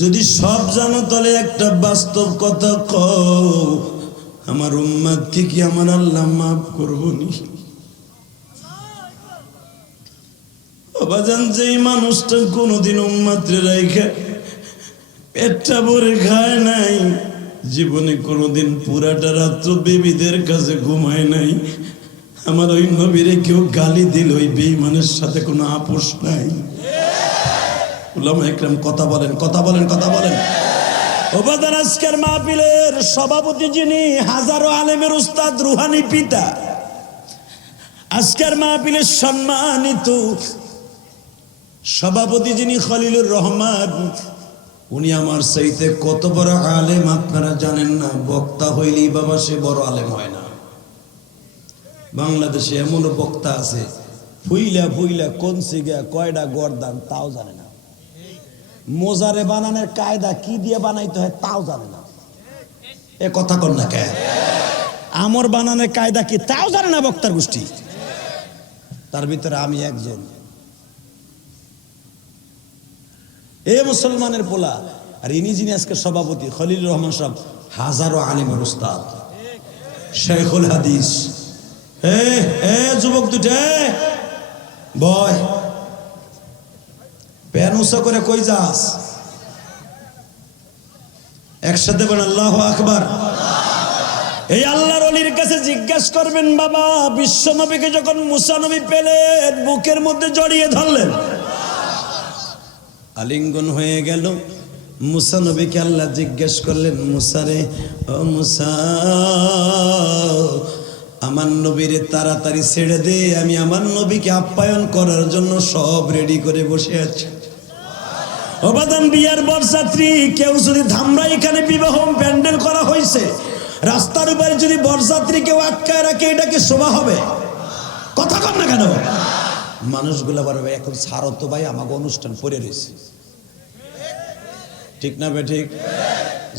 যদি সব জানো তাহলে একটা বাস্তব কথা কও, আমার উম্মতকে কি আমার আল্লাহ মাফ করবো নি? বাজান, যেই মানুষটা কোনোদিন উম্মতরে রাইখা পেটটা ভরে খায় নাই, জীবনে কোনোদিন পুরাটা রাত্র বেবিদের কাছে ঘুমায় নাই, আমার ওই নবীরে কেউ গালি দিল, ওই বেঈমানের সাথে কোনো আপোষ নাই। উলামা একরাম কথা বলেন, কথা বলেন, কথা বলেন। ও বাজান, আজকের মাহফিলের সভাপতি যিনি, হাজারো আলেমের উস্তাদ, রুহানি পিতা, আজকের মাহফিলের সম্মানিত সভাপতি যিনি, খলিলুর রহমান, উনি আমার চাইতে কত বড় আলেম আপনারা জানেন না। বক্তা হইলেই বাবা সে বড় আলেম হয় না। বাংলাদেশে এমনও বক্তা আছে, ফুইলা ফুইলা কোন সিগা কয়টা গর্দান তাও জানে না, মোজারে বানানোর কায়দা কি দিয়ে বানাইতে হয় তাও জানে না। এ কথা কর না কে? আমর বানানোর কায়দা কি তাও জানে না বক্তার গোষ্ঠী। তার ভিতরে আমি একজন। এ মুসলমানের পোলা, আর ইনি যিনি আজকে সভাপতি, খলিলুর রহমান সাহেব, হাজারো আলিমের উস্তাদ, শেখুল হাদিস। যুবক দুটো বয়, প্যান উঁচা করে কই যাস? একসাথে বলেন আল্লাহু আকবার। এই আল্লাহর ওলির কাছে জিজ্ঞাসা করবেন, বাবা বিশ্ব নবীকে যখন মুসা নবী পেলেন, বুকের মধ্যে জড়িয়ে ধরলেন, আলিঙ্গন হয়ে গেল। মুসা নবীকে আল্লাহ জিজ্ঞেস করলেন, মুসা রে, ও মুসা আমার নবীরে তাড়াতাড়ি ছেড়ে দে, আমি আমার নবীকে আপ্যায়ন করার জন্য সব রেডি করে বসে আছি। অবাদান বিয়ার বরযাত্রী কেউ যদি ধামরা, এখানে বিবাহ প্যান্ডেল করা হয়েছে, রাস্তার উপরে যদি বরযাত্রী কেউ আটকায় রাখে, এটা কি শোভা হবে? কথা কর না কেন? মানুষগুলো বলবে এখন ছাড়ো তো ভাই, আমাকে অনুষ্ঠান পড়ে রয়েছে, ঠিক না বে ঠিক?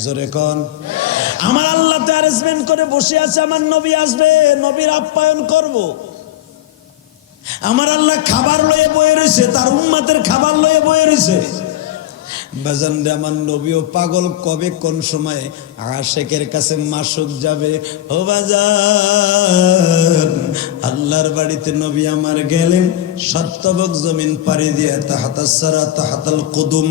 জোরে কন। আমার আল্লাহ তো অ্যারেঞ্জমেন্ট করে বসে আছে, আমার নবী আসবে, নবীর আপ্যায়ন করব। আমার আল্লাহ খাবার লয়ে বয়ে রয়েছে, তার উম্মতের খাবার লয়ে বয়ে রয়েছে। বাজান রে আমার নবীও পাগল, কবে কোন সময় আশেকের কাছে মাসুক যাবে। ও বাজান, আল্লাহর বাড়িতে নবী আমার গেলেন, সত্যবক জমিন পাড়ি দিয়ে তাহাতাসসারা তাহাতাল কুদুম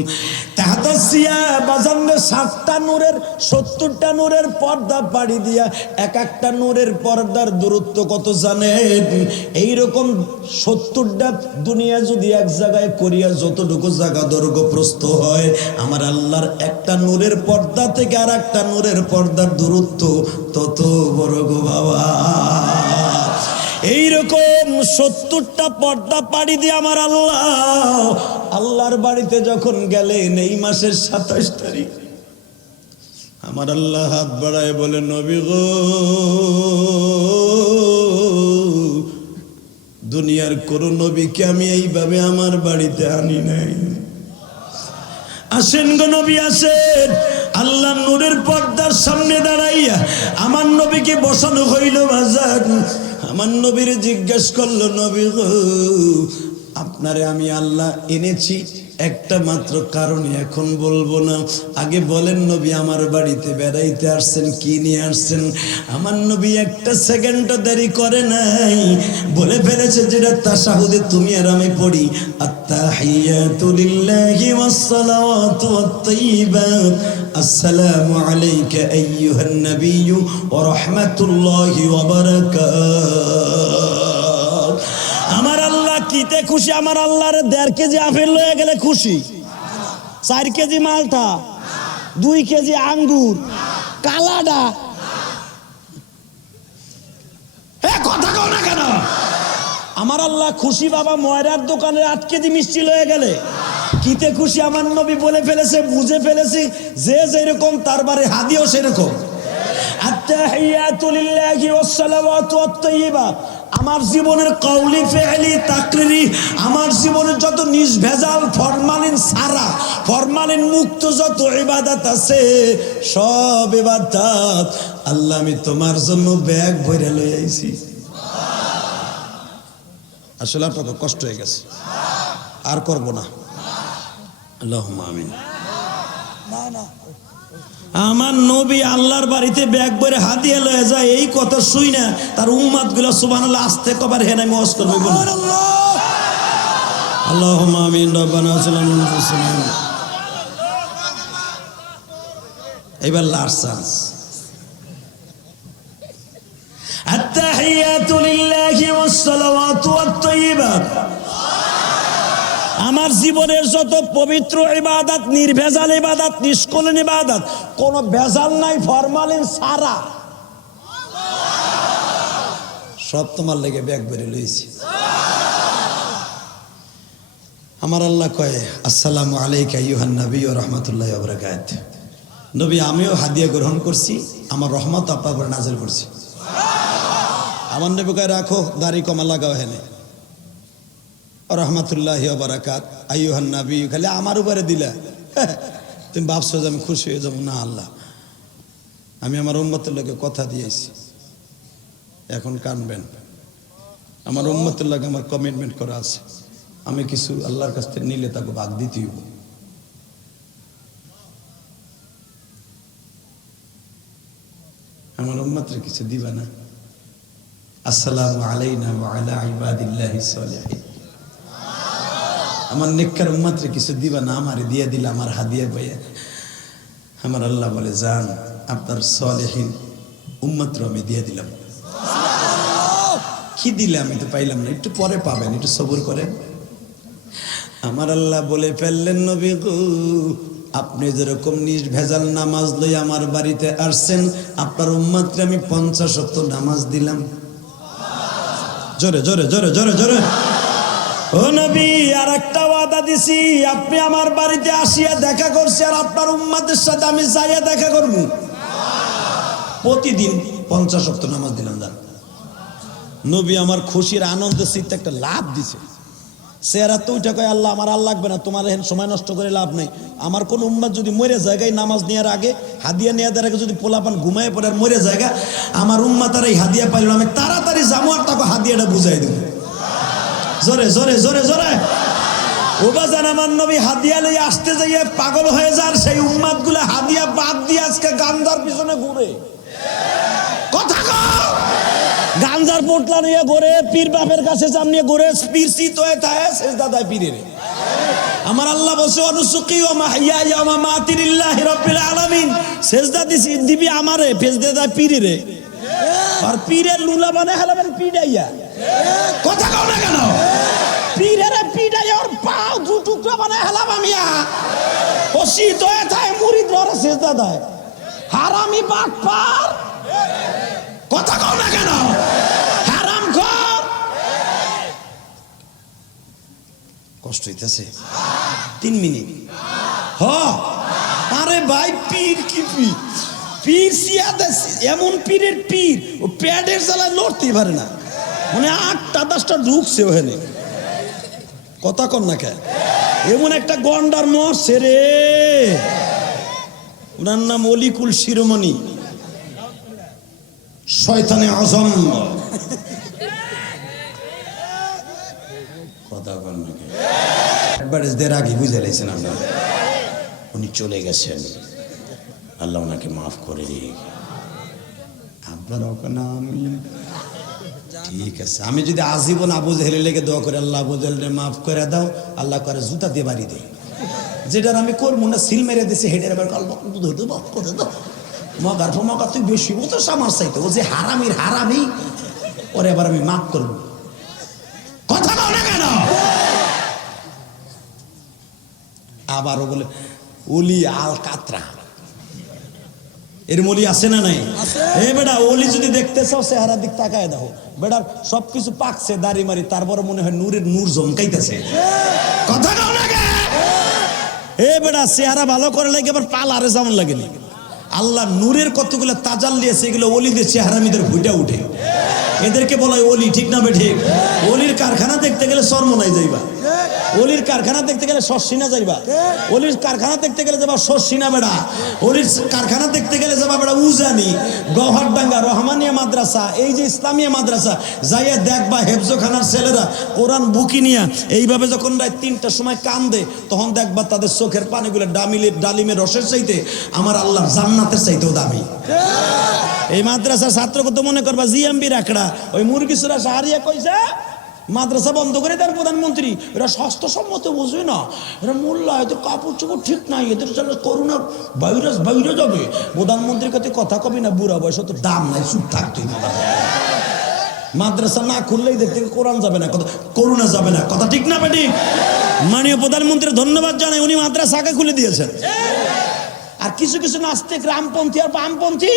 তাহাতাসিয়া বাজান রে 60টা নূরের 70টা নূরের পর্দা পাড়ি দিয়া, এক একটা নূরের পর্দার দূরত্ব কত জানেন? এইরকম 70টা দুনিয়া যদি এক জায়গায় করিয়া যতটুকু জায়গা দৈর্ঘ্য প্রস্থ হয়, আমার আল্লাহর একটা নূরের পর্দা থেকে আর একটা নূরের পর্দার দূরত্ব তত বড় গো বাবা। এইরকম 70টা পর্দা পাড়ি দিয়ে আমার আল্লাহর বাড়িতে যখন গেলেন, এই মাসের 27 তারিখ আমার আল্লাহ হাত বাড়ায় বলে, নবী গো, দুনিয়ার কোন নবীকে আমি এইভাবে আমার বাড়িতে আনি নাই। আসেন গো নবী, আসেন। আল্লাহ নূরের পর্দার সামনে দাঁড়াইয়া আমার নবীকে বসানো হইল। বাজান, আমার নবীর জিজ্ঞেস করলো, নবী গো, আপনারে আমি আল্লাহ এনেছি একটা মাত্র কারণে, এখন বলবো না, আগে বলেন নবী আমার বাড়িতে বেড়াইতে আসছেন, কি নিয়ে আসছেন? আমার নবী একটা সেকেন্ডও দেরি করে নাই, বলে ফেলেছে যেটা তাশাহুদে তুমি আর আমি পড়ি, আত্তাহিয়াতু লিল্লাহি ওয়াসসালাওয়াতু ওয়াত-তাইয়্যিবাত, আসসালামু আলাইকা আইয়ুহান নাবিয়্যু ওয়া রাহমাতুল্লাহি ওয়া বারাকাতুহু। আমার আল্লাহ কিতে খুশি? আমার আল্লাহর 1.5 কেজি আপেল লয়ে গেলে খুশি, 4 কেজি মালটা, 2 কেজি আঙ্গুর, কালাডা, কথা কও না কেন? আমার আল্লাহ খুশি বাবা ময়রার দোকানে 8 কেজি মিষ্টি লয়ে গেলে কিতে খুশি? আমার নবী বলে ফেলেছে, বুঝে ফেলেছি, যে যেরকম তার বারে হাদিও সেরকম। আত্তাহিয়াতু লিল্লাহি ওয়াসসালাওয়াতু ওয়াত-তাইয়্যিবাত, আমার জীবনের কওলি ফি'লি তাকরিরি, আমার জীবনের যত নির্ভেজাল ফরমালিন সারা ফরমালিন মুক্ত যত ইবাদত আছে, সব ইবাদত আল্লাহ আমি তোমার জন্য ব্যাগ ভরে লই আইছি। আসলে আপনাকে কষ্ট হয়ে গেছে, আর করব না। আল্লাহুম্মা আমিন। না না, আমার নবী আল্লাহর বাড়িতে ব্যাগ ভরে হাদিয়া লয়ে যায়, এই কথা শুই না তার উম্মত গুলো সুবহানাল্লাহ আস্তে কবার হেন আমি ওয়াজ করব। আল্লাহুম্মা আমিন। রব্বানা সাল্লাল্লাহু আলাইহি ওয়াসাল্লাম। এবার লাস্ট চান্স। আত্তাহিয়াতু লিল্লাহি ওয়াসসালাওয়াতু ওয়াত-তাইয়্যিবাত, আমার জীবনের যত পবিত্র ইবাদত, নির্ভেজাল ইবাদত, নিষ্কলুন ইবাদত, কোনো ভেজাল নাই, ফরমালিন সারা, সব তোমার লেগে ব্যাগ ভরে লইছি। আমার আল্লাহ কয়, আসসালামু আলাইকা আইয়ুহান নাবিয়্যু ওয়া রাহমাতুল্লাহি ওয়া বারাকাতুহু। নবী, আমিও হাদিয়া গ্রহণ করছি, আমার রহমত আপনার উপরে নাযিল করছি। আমার নবী কয়, রাখো, দাড়ি কমা লাগাও হেনে, রহমাতুল্লাহি ওয়া বারাকাত আইয়ুহান নাবী, খালি আমার উপরে দিলা, তুমি ভাবছো যে আমি খুশি হয়ে যাবো? না আল্লাহ, আমি আমার উম্মতের লোকে কথা দিয়েছি, এখন কানবেন। আমার উম্মতের লোকে আমার কমিটমেন্ট করা আছে, আমি কিছু আল্লাহর কাছ থেকে নিলে তাকে ভাগ দিতেই হবে। আমার উম্মতের কিছু দিবা না? আসসালামু আলাইনা ওয়া আলা ইবাদিল্লাহিস সালিহিন, আমার নেককার উম্মতরে কিছু দিবা না? আমারে দিয়ে দিলে আমার হাদিয়া পাইয়া। আমার আল্লাহ বলে, যান, আপনার সালেহীন উম্মতরে আমি দিয়ে দিলাম। কি দিলে? আমি তো পাইলাম না, একটু পরে পাবেন, একটু সবুর করেন। আমার আল্লাহ বলে ফেললেন, নবী গো, আপনি যেরকম নির্ভেজাল নামাজ লই আমার বাড়িতে আসছেন, আপনার উম্মতরে আমি 50 ওয়াক্ত নামাজ দিলাম। জোরে জোরে জোরে জোরে জোরে। ও নবী, আর একটা ওয়াদা দিছি, আপনি আমার বাড়িতে আসিয়া দেখা করছি, আর আপনার উম্মতের সাথে আমি যাইয়া দেখা করব। প্রতিদিন 50 ওয়াক্ত নামাজ দিলাম। দান নবী আমার খুশির আনন্দের চিত্তে একটা লাভ দিছে। সেরা তো ওইটা কয়, আল্লাহ আমার আল্লাহ লাগবে না, তোমার এখন সময় নষ্ট করে লাভ নাই। আমার কোন উম্মত যদি মরে জায়গায় নামাজ নেওয়ার আগে, হাদিয়া নেওয়ার আগে যদি পোলাপান ঘুমায় পড়ে আর মরে জায়গা, আমার উম্মত আর এই হাদিয়া পাইল, আমি তাড়াতাড়ি যাবো আর তাকে হাদিয়াটা বুঝাই দেবো। জোরে জোরে জোরে জোরে। ও বাজান আমার নবী হাদিয়া লইয়া আসতে যাইয়ে পাগল হয়ে যার সেই উম্মাদ গুলো হাদিয়া বাদ দিয়ে আজকে গাঞ্জার পিছনে ঘুরে। কথা কও, গাঞ্জার পোটলা নিয়ে ঘুরে, পীর বাপের কাছে চাম নিয়ে ঘুরে, পীর সিত হয়ে থাকে সেজদা দেয় পীরের। আমার আল্লাহ বলছে অনুসুকি ওয়া মাহইয়া ওয়া মামাতি লিল্লাহি রাব্বিল আলামিন, সেজদা দিবি আমারে, সেজদা দেয় পীরেরে। আর পীরের লুলা বানায় হেলাবেন পিডাইয়া। কথা কও না কেন? পীরের পিডাইয়া ওর পাও দু টুকরা বানায় হেলাম আমিয়া। ও শীত হয়ে থাকে মুরিদ ধরে সেজদা দেয়। হারামি বাটপার। কথা কও না কেন? হারামখোর। কষ্ট হইতেছে 3 মিনিট। হ আরে ভাই পীর কি পীর, পীর সিয়াদা এমন পীরের পীর ও প্যাডের জ্বালায় লড়তেই পারে না, মানে 8টা 10টা ঢুকছে ওখানে। কথা কর না কে? এমন একটা গন্ডার মরছে রে, ওনার নাম অলিকুল শিরোমণি শয়তানে আজম। কথা কর না কে? একবার এর আগে বুঝে লাইছেন আপনারা, উনি চলে গেছেন, আল্লাহ ওনাকে মাফ করে দিক। আপনারা ওখানে ঠিক আছে, আমি যদি আজীবন আবু জেহেলের লেগে দোয়া করে আল্লাহ আবু জেহেলকে মাফ করে দাও, আল্লাহ করে জুতা দিয়ে বাড়ি দেয়। যেটার আমি করবো না সিল মেরে দিছি হেডের আবার করে দাও মগার মগা তুই বেশি মতো আমার চাইতো, ও যে হারামির হারামি, ওরে আবার আমি মাফ করবো। কথা বল না কেন? আবারও বলে ওলি আল কাতরা, এর মলি আছে না নাই? এ বেটা ওলি যদি দেখতে চাও চেহারার দিক তাকায় দেখো, বেটার সবকিছু পাকছে দাড়ি মারি, তারপরে মনে হয় নূরের নূর জমকাইতেছে। কথা কও না কে? এ বেটা চেহারা ভালো করে লাগে আবার পালারে যেমন লাগেনি। আল্লাহ নূরের কতগুলো তাজাল্লি আছে, এগুলো ওলিদের চেহারা মিদের ফুটে উঠে, এদেরকে বলা হয় ওলি। ঠিক না বে ঠিক? ওলির কারখানা দেখতে গেলে চরমনাই যাইবা, ওলির কারখানা দেখতে গেলে শর্ষিনা যাইবা, ওলির কারখানা দেখতে গেলে যাবা শর্ষিনা বেড়া, ওলির কারখানা দেখতে গেলে যাবা বেড়া উজানি, গওহারডাঙ্গা, রহমানিয়া মাদ্রাসা, এই যে ইসলামিয়া মাদ্রাসা যাইয়া দেখবা হেফজোখানার ছেলেরা কোরআন বুকি নিয়া এইভাবে যখন রাত 3টার সময় কান্দে, তখন দেখবা তাদের চোখের পানিগুলো ডালিমের রসের চাইতে আমার আল্লাহর জান্নাতের চাইতেও দামি। এই মাদ্রাসার ছাত্র কত মনে করবা জিএমবি রাখড়া, ওই মুরগি সুরা সাহারিয়া কইছে মাদ্রাসা বন্ধ করে দেন প্রধানমন্ত্রী। এরা স্বাস্থ্যসম্মত বুঝবে না, এরা মোল্লা, এদের কাপড় চোপড় ঠিক নাই, এদের করোনা ভাইরাস বাইরে যাবে। প্রধানমন্ত্রীর কাছে কথা কবি না, বুড়া বয়স তো দাম নাই, চুপ থাকতেই মাদ্রাসা না খুললেই দেখতে কোরআন যাবে না, কথা করোনা যাবে না। কথা ঠিক না বেটি? মাননীয় প্রধানমন্ত্রী ধন্যবাদ জানাই, উনি মাদ্রাসাকে খুলে দিয়েছেন। আর কিছু কিছু নাস্তিক রামপন্থী আর বামপন্থী,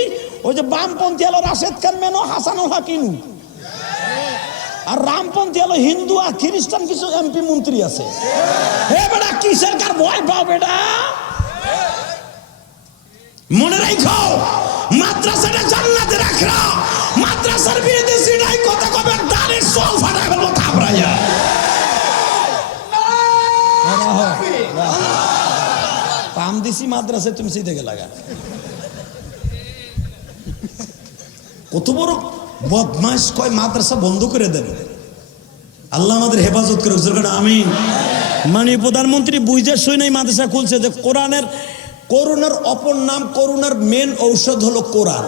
ওই যে বামপন্থী হলো রাশেদ খান মেনো, হাসানুল হাকিনু, আর রামপন্থী হলো হিন্দু আর খ্রিস্টান কিছু এমপি মন্ত্রী আছে। হে বেটা কিসের কার ভয় পাও বেটা? মনে রাখো মাদ্রাসাটা জান্নাতে রাখরা, মাদ্রাসার বিরুদ্ধে সিনাই কথা কবে দাঁড়ের সোল ফাটাই বলবো থাবরাইয়া। পাম দিছি মাদ্রাসায়, তুমি সিধে লাগা। কত বড় বদমাশ, কয় মাদ্রাসা বন্ধ করে দেবে। আল্লাহ আমাদের হেফাজত করে, আমিন। মাননীয় প্রধানমন্ত্রী বুঝে শুই নাই মাদ্রাসা খুলছে যে করোনার অপর নাম, করোনার মেন ঔষধ হলো কোরআন।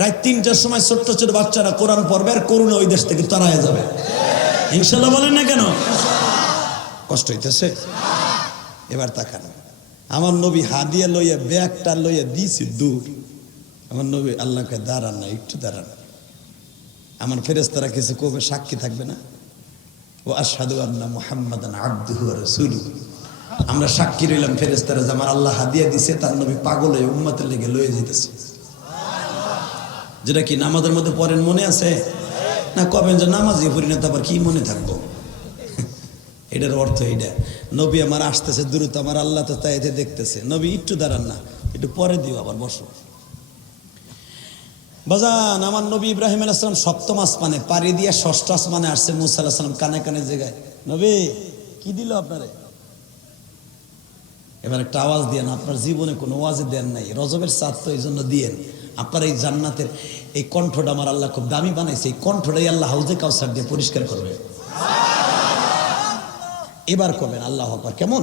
রাত 3টার সময় ছোট্ট ছোট বাচ্চারা কোরআন পড়বে, আর করোনা ওই দেশ থেকে তাড়ায় যাবে ইনশাল্লাহ। বলেন না কেন? কষ্ট হইতেছে? এবার তাকান, আমার নবী হাদিয়া লইয়া ব্যাগটা লইয়া দিয়েছে দূর। আমার নবী আল্লাহকে দাঁড়ান না, একটু দাঁড়ান, আমার ফেরেশতারা কিছু কবে সাক্ষী থাকবে না? ও আশহাদু আন্না মুহাম্মাদান আবদুহু ওয়া রাসূলুহু, আমরা সাক্ষী রইলাম ফেরেশতারা যে আমার আল্লাহ হাদিয়া দিছে, তার নবী পাগল হয়ে উম্মতের লেগে লয়ে যেতেছে। যেটা কি নামাজের মধ্যে পড়েন মনে আছে না? কবেন যে নামাজই পড়ি না, তারপর কি মনে থাকবো? এটার অর্থ এইটা, নবী আমার আসতেছে দ্রুত, আমার আল্লাহ তো তাই দেখতেছে। নবী একটু দাঁড়ান না, একটু পরে দিও, আবার বসো। বাজান, আমার নবী ইব্রাহিম আলাইহিস সালাম 7ম আসমানে পাড়ি দিয়ে 6ষ্ঠ আসমানে আসছে। মুসা আলাইহিস সালাম কানে কানে জায়গায়, নবী কি দিল আপনারে? এবার একটা আওয়াজ দিয়েন, আপনার জীবনে কোনো আওয়াজে দেন নাই, রজবের চাঁদ তো এই জন্য দিয়েন। আপনার এই জান্নাতের এই কণ্ঠটা আমার আল্লাহ খুব দামি বানাইছে, এই কণ্ঠটাই আল্লাহ হাউজে কাউসার দিয়ে পরিষ্কার করবে। এবার করবেন আল্লাহু আকবার। কেমন?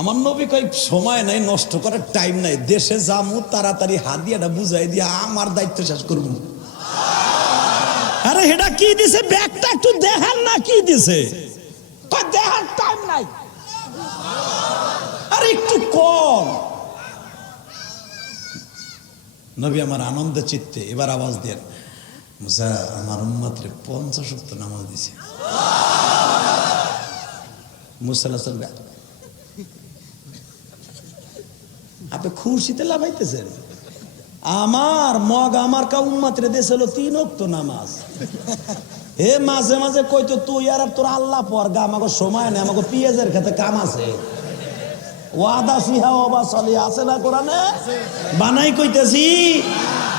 আমার নবী কই সময় নাই, নষ্ট করার টাইম নাই, দেশে যামু তাড়াতাড়ি হাদিয়াটা বুঝাই দিয়া আমার দায়িত্ব শেষ করবো। আরে এটা কি দিছে, ব্যাগটা একটু দেখান না কি দিছে, কই দেখার টাইম নাই, আরে একটু কম। নবী আমার আনন্দ চিত্তে এবার আওয়াজ দেন, মুসা আমার উম্মতরে 50 ওয়াক্ত নামাজ দিছে। মুসা আলাইহিস সালাম আপনি খুশিতে লাভাইতেছেন, আমার মগ আমার কা উম্মতরে দিয়েছিল 3 ওয়াক্ত নামাজ। হে মাঝে মাঝে কইতো তুই আর তোর আল্লাহ পর গা, আমাকে সময় নেই, আমাকে পিঁয়াজের খেতে কাম আছে। ওয়াদা সিহা ওবা সলি আছে না কোরআনে? বানাই কইতেছি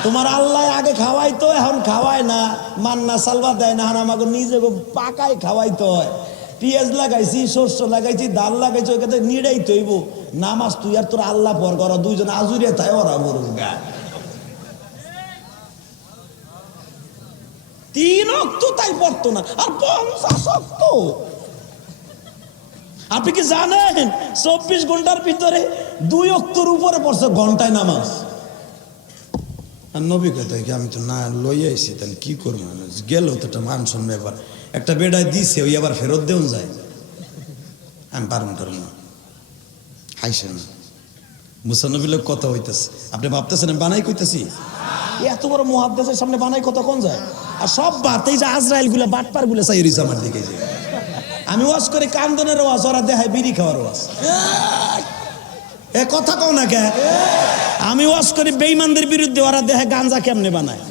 তোমার আল্লাহ আগে খাওয়াইতো, এখন খাওয়ায় না, মান্না সালবা দেয় না, আমাকে নিজে পাকাই খাওয়াইতো হয়। পিঁয়াজ লাগাইছি, শস্য লাগাইছি, ডাল লাগাইছি, ওইখানে নিড়াই তৈব। নামাজ তুই আর তোর আল্লাহ পর করা, দুইজন আজুরিয়া তাই ওরা বড় গা। 3 ওয়াক্ত তাই পড়তো না, আর 50 ওয়াক্ত। আপনি কি জানেন 24 ঘন্টার ভিতরে 2 ওয়াক্তের উপরে পড়ছে ঘন্টায় নামাজ। আর নবী কথা কি আমি তো না লইয়া আইছি, তাহলে কি করবো, গেল তো একটা মানসন ব্যাপার, একটা বেড়ায় দিছে ওই আবার ফেরত দেউন যায়, আমি পারুন না হাইসেন না। মুসানবিল কথা হইতেছে, আপনি ভাবতেছেন আমি বানাই কইতেছি, এত বড় মুহাদ্দিসের সামনে বানাই কথা কোন যায়? আর সব বাত এই যে আজরাইল গুলা বাটপার গুলা চাই রইছে আমার দিকে, যে আমি ওয়াজ করে কান্দনের ওয়াজ, ওরা দেখায় বিড়ি খাওয়ার ওয়াজ। এ কথা কও না কে? আমি ওয়াজ করি বেঈমানদের বিরুদ্ধে, ওরা দেখায় গাঞ্জা কেমনে বানায়।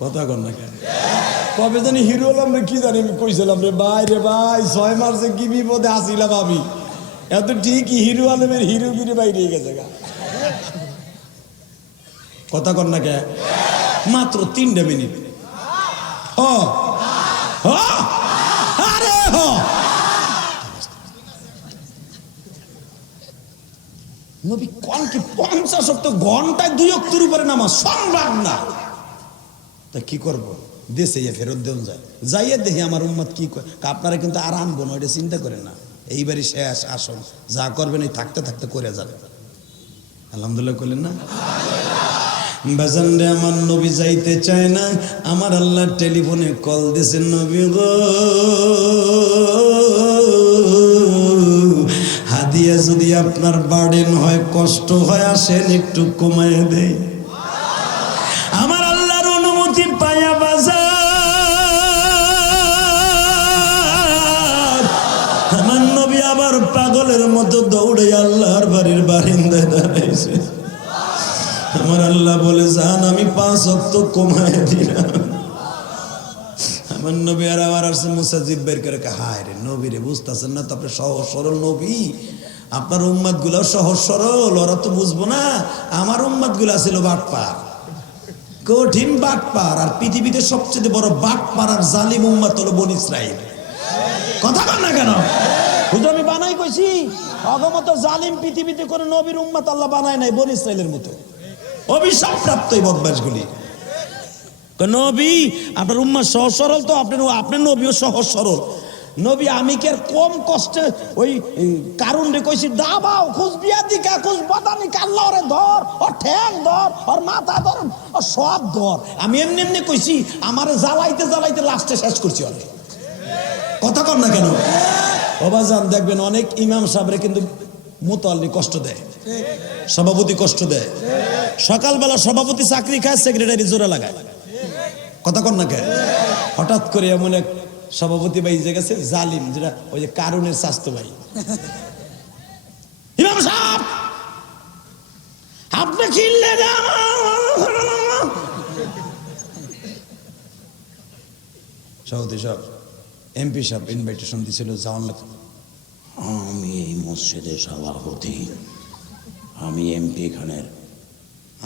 কথা কন না কে? কবে জানি হিরো হলাম রে, কি জানি আমি কইছিলাম রে ভাই, রে ভাই 6 মাসে কি বিপদে আসিলাম আমি, এত ঠিকই হিরো আলমের হিরো গিরি বাইরে গেছে গা। কথা কন না কে? মাত্র 3 মিনিট। আরে নবী কোন কি 50 ওয়াক্ত ঘন্টায় 2 ওয়াক্তের উপরে নামাজ সম্ভব না। তা কি করবো, দেশে ফেরত দেন যায়, যাইয়ে দেখি আমার উম্মত কি করে। আপনারা কিন্তু আর আনবো না, এটা চিন্তা করেন না, এইবারই শেষ আসন, যা করবেন এই থাকতে থাকতে করে যাবে। আলহামদুলিল্লাহ করলেন না? বাজান রে, আমার নবী যাইতে চায় না, আমার আল্লাহ টেলিফোনে কল দিয়েছেন, নবী গো হাদিয়া যদি আপনার বার্ডেন হয়, কষ্ট হয়, আসেন একটু কমায় দেয়। আমার আল্লাহর অনুমতি পায়া বাজার আমার নবী আবার পাগলের মতো দৌড়ে আল্লাহর বাড়ির বারিন্দায় দাঁড়াইছে। আমার আল্লাহ বলে যান, আমি 5 ওয়াক্ত কমায় দিলাম। আমার নবী আর আবার আসছে, মুসা জিব্বের করে হায় রে নবী রে, বুঝতেছেন না তো আপনি সহজ সরল নবী, আপনার উম্মত গুলো সহজ সরল, ওরা তো বুঝবো না। আমার উম্মত গুলা ছিল বাটপার, কঠিন বাটপার, আর পৃথিবীতে সবচেয়ে বড় বাটপার আর জালিম উম্মত হলো বনী ইসরাইল। কথা বল না কেন? বুঝো আমি বানাই কইছি, অগমত জালিম পৃথিবীতে কোনো নবীর উম্মত আল্লাহ বানায় নাই বনী ইসরাইলের মতো অভিশাপ প্রাপ্ত এই বদমাশগুলি। নবী আপনার উম্মত সহজ সরল, তো আপনার নবীও সহজ সরল। নবী আমি কে কম কষ্টে ওই কারণ রে কইছি, দাবাও খুশ বিয়া দিকা খুশ বাদানি কাল্লা, ওরে ধর, ওর ঠ্যাং ধর, ওর মাথা ধর, ওর সব ধর। আমি এমনি এমনি কইছি, আমারে জ্বালাইতে জ্বালাইতে লাস্টে শেষ করছি অনেক। কথা কর না কেন? বাবাজান দেখবেন অনেক ইমাম সাহেবরে কিন্তু মুতাল্লি কষ্ট দেয়, সভাপতি কষ্ট দেয়। সকালবেলা সভাপতি চাকরি খায়, সেক্রেটারি জোরে লাগায়। কথা কর না কে? হঠাৎ করে এমন এক সভাপতি ভাই যে গেছে জালিম, যেটা ওই যে কারণের স্বাস্থ্য ভাই, ইমাম সাহেব আপনি কিনলে সভাপতি সাহেব, এমপি সাহেব ইনভাইটেশন দিছিল যাওয়ার লাগে। আমি এই মসজিদের সভাপতি, আমি এমপি এখানের।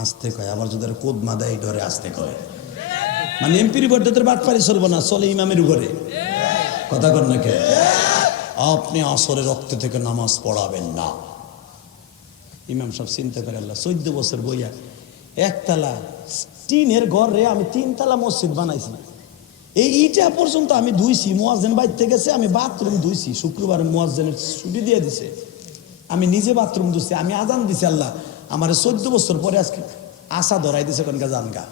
আসতে কয়, আবার যদি কোদ মাদাই ডরে আসতে কয়, মানে এমপির উপর তোদের বাটপারি চলবো না, চলে ইমামের উপরে। কথা কর না কে? আপনি আসরের রক্ত থেকে নামাজ পড়াবেন না। ইমাম সাহেব চিন্তা করে, আল্লাহ 14 বছর বইয়া একতলা টিনের ঘর রে আমি 3 তলা মসজিদ বানাইছি, এইটা পর্যন্ত আমি ধুইছি, মুয়াজ্জিন বাইতে গেছে, আমি বাথরুম ধুইছি, শুক্রবার মুয়াজ্জিনের ছুটি দিয়ে দিছে, আমি নিজে বাথরুম ধুইছি, আমি আজান দিছি। আল্লাহ আমার 14 বছর পরে আজকে আশা ধরাই দিছে কোনকা জানগা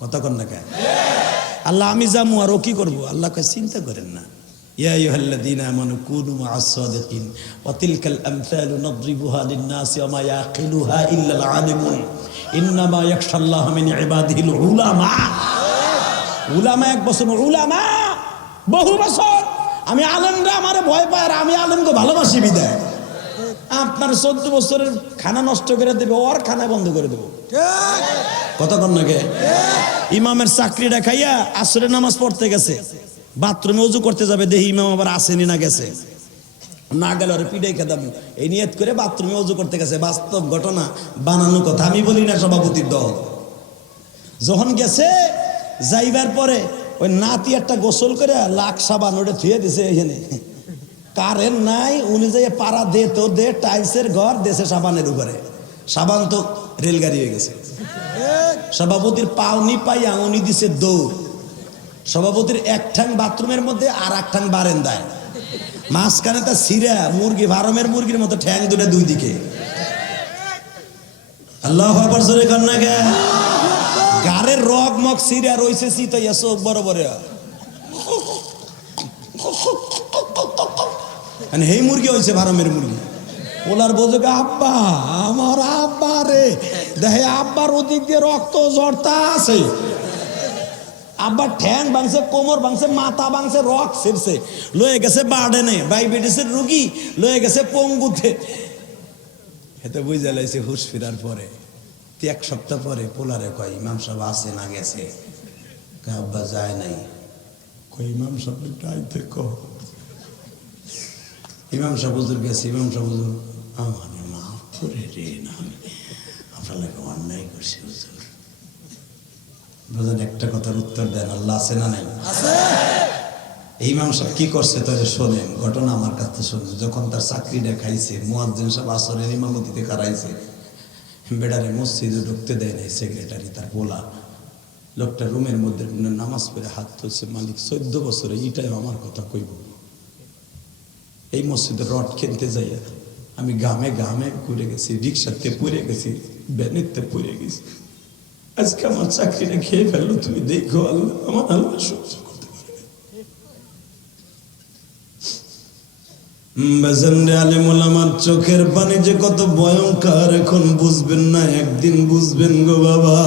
কথা কন না কে আল্লাহ আমি যামু আর ও কি করবো? আল্লাহ কয় চিন্তা করেন না, ইয়া আইয়ুহাল্লাযীনা আমানু কুনু মা'আস সাদিকিন ওয়া তিলকাল আমসালু নাদরিবুহা লিন-নাসি ওয়া মা ইয়াকিলুহা ইল্লাল আলিমুন ইন্নামা ইয়াখশাল্লাহা মিন ইবাদিহিল উলামা। উলামা এক বছর, উলামা বহু বছর। আমি আলেমরা আমারে ভয় পায় আর আমি আলেমকে ভালোবাসি বিদায় আপনার 14 বছরের খানা নষ্ট করে দেবে, ওর খানা বন্ধ করে দেবো কতক্ষণ নাকি? ইমামের চাকরিটা খাইয়া আসরের নামাজ পড়তে গেছে, বাথরুমে ওযু করতে যাবে, দেখি ইমাম আবার আসেনি না গেছে, না গেল আর পিটাই খেতাম, এই নিয়ত করে বাথরুমে ওযু করতে গেছে। বাস্তব ঘটনা, বানানো কথা, আমি বলি না সভাপতির দল। যখন গেছে যাইবার পরে ওই নাতি একটা গোসল করে লাখ সাবান ওটা ধুয়ে দিছে এখানে, কারেন্ট নাই, উনি যে পাড়া দে তো দে, টাইলসের ঘর দেশে সাবানের উপরে, সাবান তো রেলগাড়ি হয়ে গেছে। সভাপতির পাওনি পাইয়া উনি দিছে দৌড়, সভাপতির এক ঠাং বাথরুমের মধ্যে আর এক ঠাং বারান্দায়, মাঝখানে তা সিরা মুরগি, ফার্মের মুরগির মতো ঠ্যাং দুটো দুই দিকে। আল্লাহু আকবার জোরে কর না গে। গারের রগ মগ সিরা রইছে সিতাইয়া চোখ বড় বড়, হেই মুরগি হয়েছে ফার্মের মুরগি। ওলার বোঝে আব্বা, আমার আব্বা রে দেখে আব্বার ওদিক দিয়ে রক্ত জড়তা আছে, আব্বার ঠ্যাং ভাঙছে, কোমর ভাঙছে, মাথা ভাঙছে, রক ছিড়ছে, লয়ে গেছে বার্ডেনে, ডায়াবেটিসের রুগী লয়ে গেছে পঙ্গুতে। এতে বুঝা লাইছে হুশ ফিরার পরে 1 সপ্তাহ পরে পোলারে কয় ইমাম সাহেব আছে না গেছে? আব্বা যায় নাই। কই ইমাম সাহেব আইতে কো। ইমাম সাহেব হুজুর গেছে, ইমাম সাহেব হুজুর আমার মাফ করে রে, না আপনার লাগে অন্যায় করছি হুজুর। বুঝলেন, একটা কথার উত্তর দেন, আল্লাহ আছে না নাই? এই ইমাম সাহেব কি করছে তাহলে শোনেন, ঘটনা আমার কাছে শোনেন। যখন তার চাকরিটা খাইছে, মুয়াজ্জিন সাহেব আসরের ইমামতিতে খারাইছে, বেড়ারে মসজিদে ঢুকতে দেয় নাই সেক্রেটারি, তার বলা লোকটা রুমের মধ্যে নামাজ পড়ে হাত তুলছে, মালিক 14 বছরে এটাই আমার কথা কইব। এই মসজিদে রড কিনতে যাইয়া আমি গামে গামে ঘুরে গেছি, রিক্সাতে পড়ে গেছি, ভ্যানেতে পড়ে গেছি, আজকে আমার চাকরিটা খেয়ে ফেললো। তুমি দেখো আল্লাহ, আমার আল্লাহ সহ্য করতে পারবে। বাজানরে আলেমুল আমার চোখের পানি যে কত ভয়ঙ্কর এখন বুঝবেন না, একদিন বুঝবেন গো বাবা।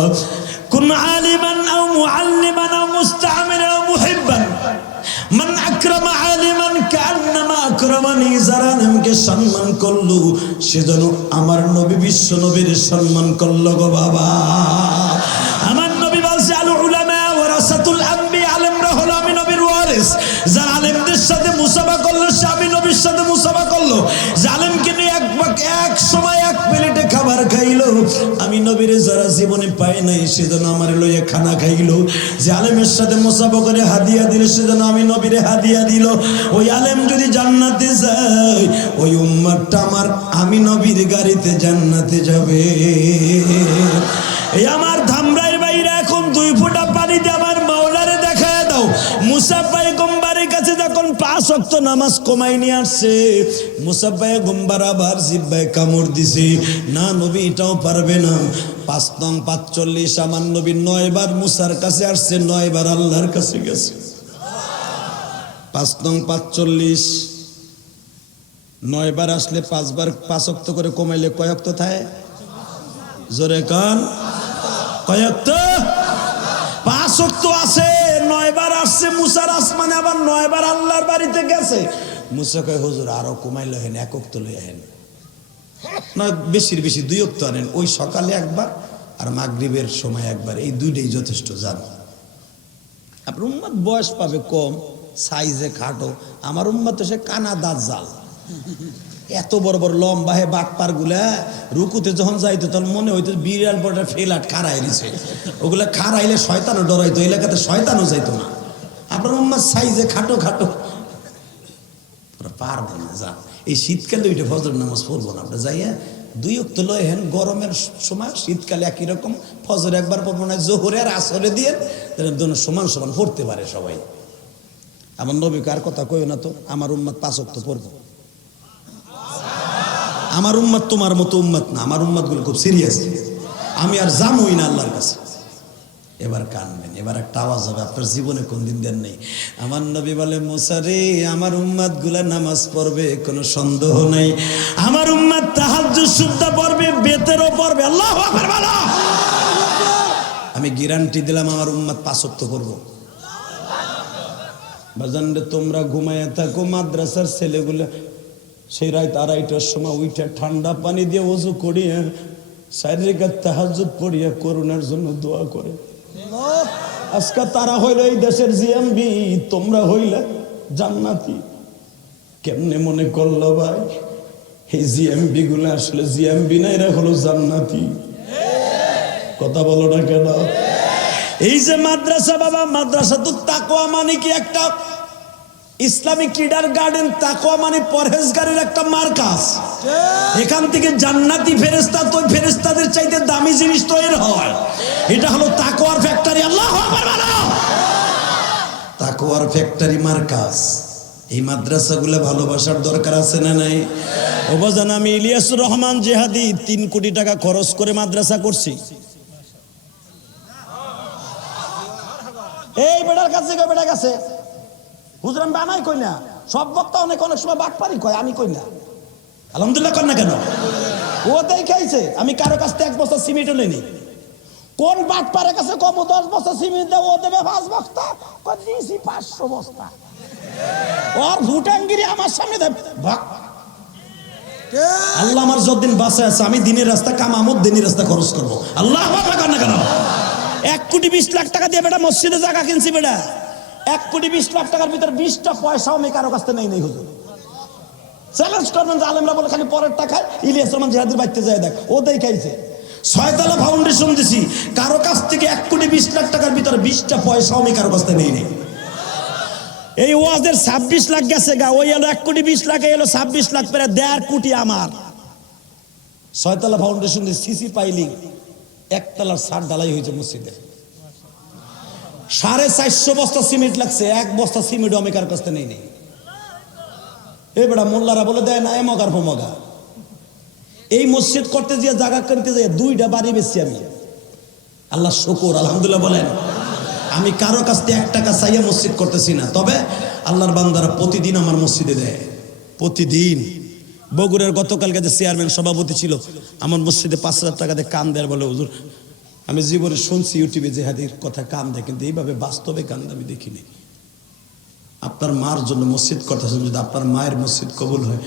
কুন আলিমান আও মুআল্লিমান আও মুস্তামিরান আও মুহিব্বান, মান আকরামা আলিমান কান্নামা আকরামানি। যারা আলেমকে সম্মান করলো সেজন্য আমার নবী বিশ্ব নবীর সম্মান করলো গো বাবা। আমার নবী বলছে আল উলামা ওয়ারাসাতুল আম্বিয়া, আলেমরা হলো আমি নবীর ওয়ারিস। যারা আলেমদের সাথে মুসাফা করলো সে আমি নবীর সাথে মুসাফা করলো। জালেমকে নিয়ে এক সময় এক প্লেটে খাবার খাইলো, আমি নবীর যারা জীবনে পায় নাই সেজন্য আমার লইয়া খানা খাইলো। যে আলেমের সাথে মুসাফা করে হাদিয়া দিল সেজন্য আমি নবীর হাদিয়া দিল। ওই আলেম যদি জান্নাতে যায়, ওই উম্মতটা আমার আমি নবীর গাড়িতে জান্নাতে যাবে। এই আমার ধামরাইর বাইরে এখন 2 ফোঁটা পানিতে আমার মাওলারে দেখায় দাও। মুসা পয়গম্বরের কাছে যখন 5 ওয়াক্ত নামাজ কমাই নিয়ে আসছে, মুসা পয়গম্বর আবার জিহ্বায় কামড় দিছে, না নবী এটাও পারবে না। 5 নং 45 আমার নবী 9 বার মুসার কাছে আসছে, 9 বার আল্লাহর কাছে গেছে। 5 নং 45 9 বার আসলে 5 বার 5 ওয়াক্ত করে কমাইলে কয় ওয়াক্ত থাকে? জোরে কান, কয় ওয়াক্ত? 5 ওয়াক্ত আছে, 9 বার আসছে মুসার আসমানে, আবার 9 বার আল্লাহর বাড়িতে গেছে। মুসা কয় হুজুর আরো কমাইলে হেন, 1 ওয়াক্ত লইয়া হেন, না বেশির বেশি 2 ওয়াক্ত আনেন, ওই সকালে একবার আর মাগরিবের সময় একবার, এই 2টাই যথেষ্ট। জানো আপনার উম্মত বয়স পাবে কম, সাইজে খাটো, আমার উম্মত তো সে কানা দাজ্জাল, এত বড় বড় লম্বা হে বাটপার গুলা। রুকুতে যখন যাইতো তখন মনে হইতো বিড়াল বড় ফেলাট খাড়াই দিছে, ওগুলা খাড়াইলে শয়তানও ডরাইতো, এলাকাতে শয়তানও যাইতো না। আপনার উম্মত সাইজে খাটো খাটো, পারবো না। যা এই শীতকালে ওইটা ফজর নামাজ পড়বো না, আপনার যাইয়া দুই ওয়াক্ত লয় হেন গরমের সময় শীতকালে একই রকম ফজর একবার পড়বো না জোহরে আর আসরে দিয়ে দুনো সমান সমান পড়তে পারে সবাই। আমার নবী কার কথা কইও না তো, আমার উম্মত 5 ওয়াক্ত পড়বো। আমার উম্মত তোমার মতো উম্মত না, আমার উম্মত গুলো খুব সিরিয়াস। আমি আর জামুই না আল্লাহর কাছে। এবার কানবেন, এবার একটা আওয়াজ হবে, আপনার জীবনে কোনদিন দেন নেই। আমার নবী বলে মুসা রে, আমার উম্মত গুলা নামাজ পড়বে কোনো সন্দেহ নেই, আমার উম্মত তাহাজ্জুদ সুদ্ধা পড়বে, বেতেরও পড়বে। আল্লাহু আকবার বলো। আমি গ্যারান্টি দিলাম আমার উম্মত 5 ওয়াক্ত পড়বো। বাজান রে, তোমরা ঘুমায় থাকো, মাদ্রাসার ছেলেগুলো সেই রাত 2:30টার সময় উঠে ঠান্ডা পানি দিয়ে ওযু করিয়া 4 রাকাত তাহাজ্জুদ পড়িয়া করুণার জন্য দোয়া করে। আজকে তারা হইল এই দেশের জিএমবি, তোমরা হইলে জান্নাতি। কেমনে মনে করলো ভাই এই জিএমবি গুলো আসলে জিএমবি না, এরা হলো জান্নাতি? কথা বলো না কেন? এই যে মাদ্রাসা বাবা, মাদ্রাসা তো তাকওয়া মানে কি একটা ইসলামিক কিডার গার্ডেন, তাকওয়া মানে পরহেজগারের একটা মার্কাজ। এখান থেকে জান্নাতি ফেরেশতা, তো ফেরেশতাদের চাইতে দামি জিনিস তৈরি হয়। এটা হলো তাকওয়ার ফ্যাক্টরি। আল্লাহু আকবার বলো। তাকওয়ার ফ্যাক্টরি মার্কাজ। এই মাদ্রাসাগুলো ভালোবাসার দরকার আছে না নাই? ও বাজান, আমি ইলিয়াসুর রহমান জিহাদি 3 কোটি টাকা খরচ করে মাদ্রাসা করছি। এই বেটার কাছে গো, বেটার কাছে হুজুর আমি বানাই কই না, সব বক্তা অনেক সময় বাটপারি কয়, আমি কই না। আলহামদুলিল্লাহ কর না কেন? ও দেখাইছে আমি কারো কাছ থেকে 1 বস্তা সিমেন্টও নেইনি। কোন বাটপারের কাছে কম 10 বস্তা সিমেন্ট দেব, ও দেবে 5 বস্তা, কই দিছি 500 বস্তা। ওর ভুটাঙ্গিরি আমার সামনে দেবে। আল্লাহ আমার যতদিন বাঁচা আছে আমি দিনের রাস্তা কামামত, দিনের রাস্তা খরচ করবো। আল্লাহ আকবার কর না কেন? 1 কোটি 20 লাখ টাকা দিয়ে বেটা মসজিদে জায়গা কিনছি। বেটা 1 কোটি 20 লাখ টাকার ভিতর 20টা পয়সাও আমি কারো কাছ থেকে নেই হুজুর। চ্যালেঞ্জ করবেন যে আলেমরা বলে খালি পরের টাকায় ইলিয়াস রহমান জিহাদির বাড়িতে যায় দেখ, ও দেখাইছে। 6 তলা ফাউন্ডেশন দিছি, কারো কাছ থেকে 1 কোটি 20 লাখ টাকার ভিতর 20টা পয়সাও আমি কারো কাছ থেকে নেই। এই ওয়াজের 26 লাখ গেছে গা, ওই এলো 1 কোটি 20 লাখ, এলো 26 লাখ, প্রায় 1.5 কোটি আমার। 6 তলা ফাউন্ডেশন দিয়ে সিসি পাইলিং, 1 তলার ছাদ ঢালাই হয়েছে মসজিদে। 450 বস্তা সিমেন্ট লাগছে, 1 বস্তা সিমেন্ট আমি কার কাছ থেকে নেই। এই বেটা মোল্লারা বলে দেয় না এমগার ফমগা। এই মসজিদ করতে যে জায়গা কিনতে যাই 2টা বাড়ি বেশি আমি। আল্লাহ শুকর, আলহামদুলিল্লাহ বলেন। আমি কারো কাছ থেকে 1 টাকা চাইয়া মসজিদ করতেছি না, তবে আল্লাহর বান্দারা প্রতিদিন আমার মসজিদে দেয়, প্রতিদিন। বগুড়ার গতকালকে যে চেয়ারম্যান সভাপতি ছিল আমার মসজিদে 5,000 টাকা দিয়ে কান দেয়, বলে হুজুর আমি জীবনে শুনছি ইউটিউবে জিহাদির কথা কান দেয়, কিন্তু এইভাবে বাস্তবে কান আমি দেখিনি। আপনার মার জন্য মসজিদ করতেছেন, যদি আপনার মায়ের মসজিদ কবুল হয়,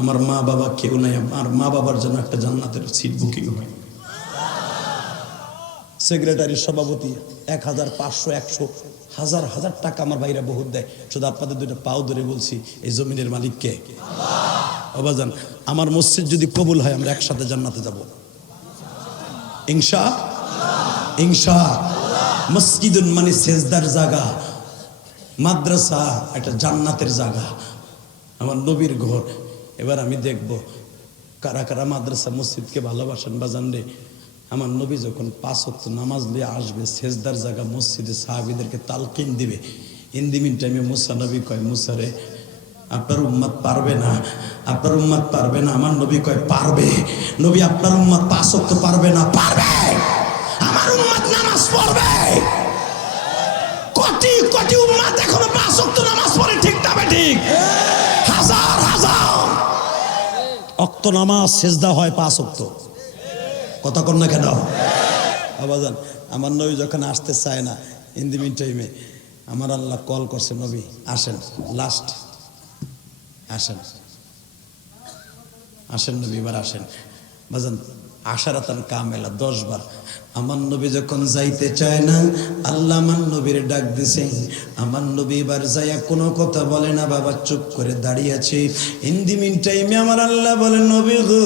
আমার মা বাবা কেউ নাই, আমার মা বাবার জন্য একটা জান্নাতের সিট বুকিং হয়। সেক্রেটারি সভাপতি 1000, 500, 100, হাজার হাজার টাকা আমার ভাইরা বহুত দেয়। শুধু আপনাদের 2টা পাও ধরে বলছি, এই জমিনের মালিক কে? বাবাজান, আমার মসজিদ যদি কবুল হয় আমরা একসাথে জান্নাতে যাব ইনশাআল্লাহ। মসজিদুন মানে সেজদার জায়গা, মাদ্রাসা একটা জান্নাতের জায়গা, আমার নবীর ঘর। এবার আমি দেখব কারা কারা মাদ্রাসা মসজিদকে ভালোবাসেন। বাজান রে, আমার নবী যখন 5 ওয়াক্ত নামাজ নিয়ে আসবে সেজদার জায়গা মসজিদে, সাহাবীদেরকে তালকিন দিবে। ইন দি মিন টাইমে মুসা নবী কয়, মুসা রে আপনার উম্মত পারবে না, আপনার উম্মত পারবে না। আমার নবী কয় পারবে। নবী আপনার উম্মত 5 ওয়াক্ত পারবে না, পারবে। আমার উম্মত নামাজ পড়বে। কোটি কোটি উম্মত এখনো 5 ওয়াক্ত নামাজ পড়ে, ঠিক না ঠিক? হাজার হাজার ওয়াক্ত নামাজ সেজদা হয় 5 ওয়াক্ত। কথা কর না কেন? বাবাজান, আমার নবী যখন আসতে চায় না, ইন দি মিন টাইমে আমার আল্লাহ কল করছে, নবী আসেন, লাস্ট আসেন, আসেন নবী, এবার আসেন। বাজান, আশারাতান কামেলা 10 বার। আমার নবী যখন যাইতে চায় না, আল্লাহ আমার নবীর ডাক দিছে। আমার নবী এবার যাইয়া কোনো কথা বলে না, বাবা চুপ করে দাঁড়িয়ে আছে। ইন দি মিন টাইমে আমার আল্লাহ বলে, নবী গো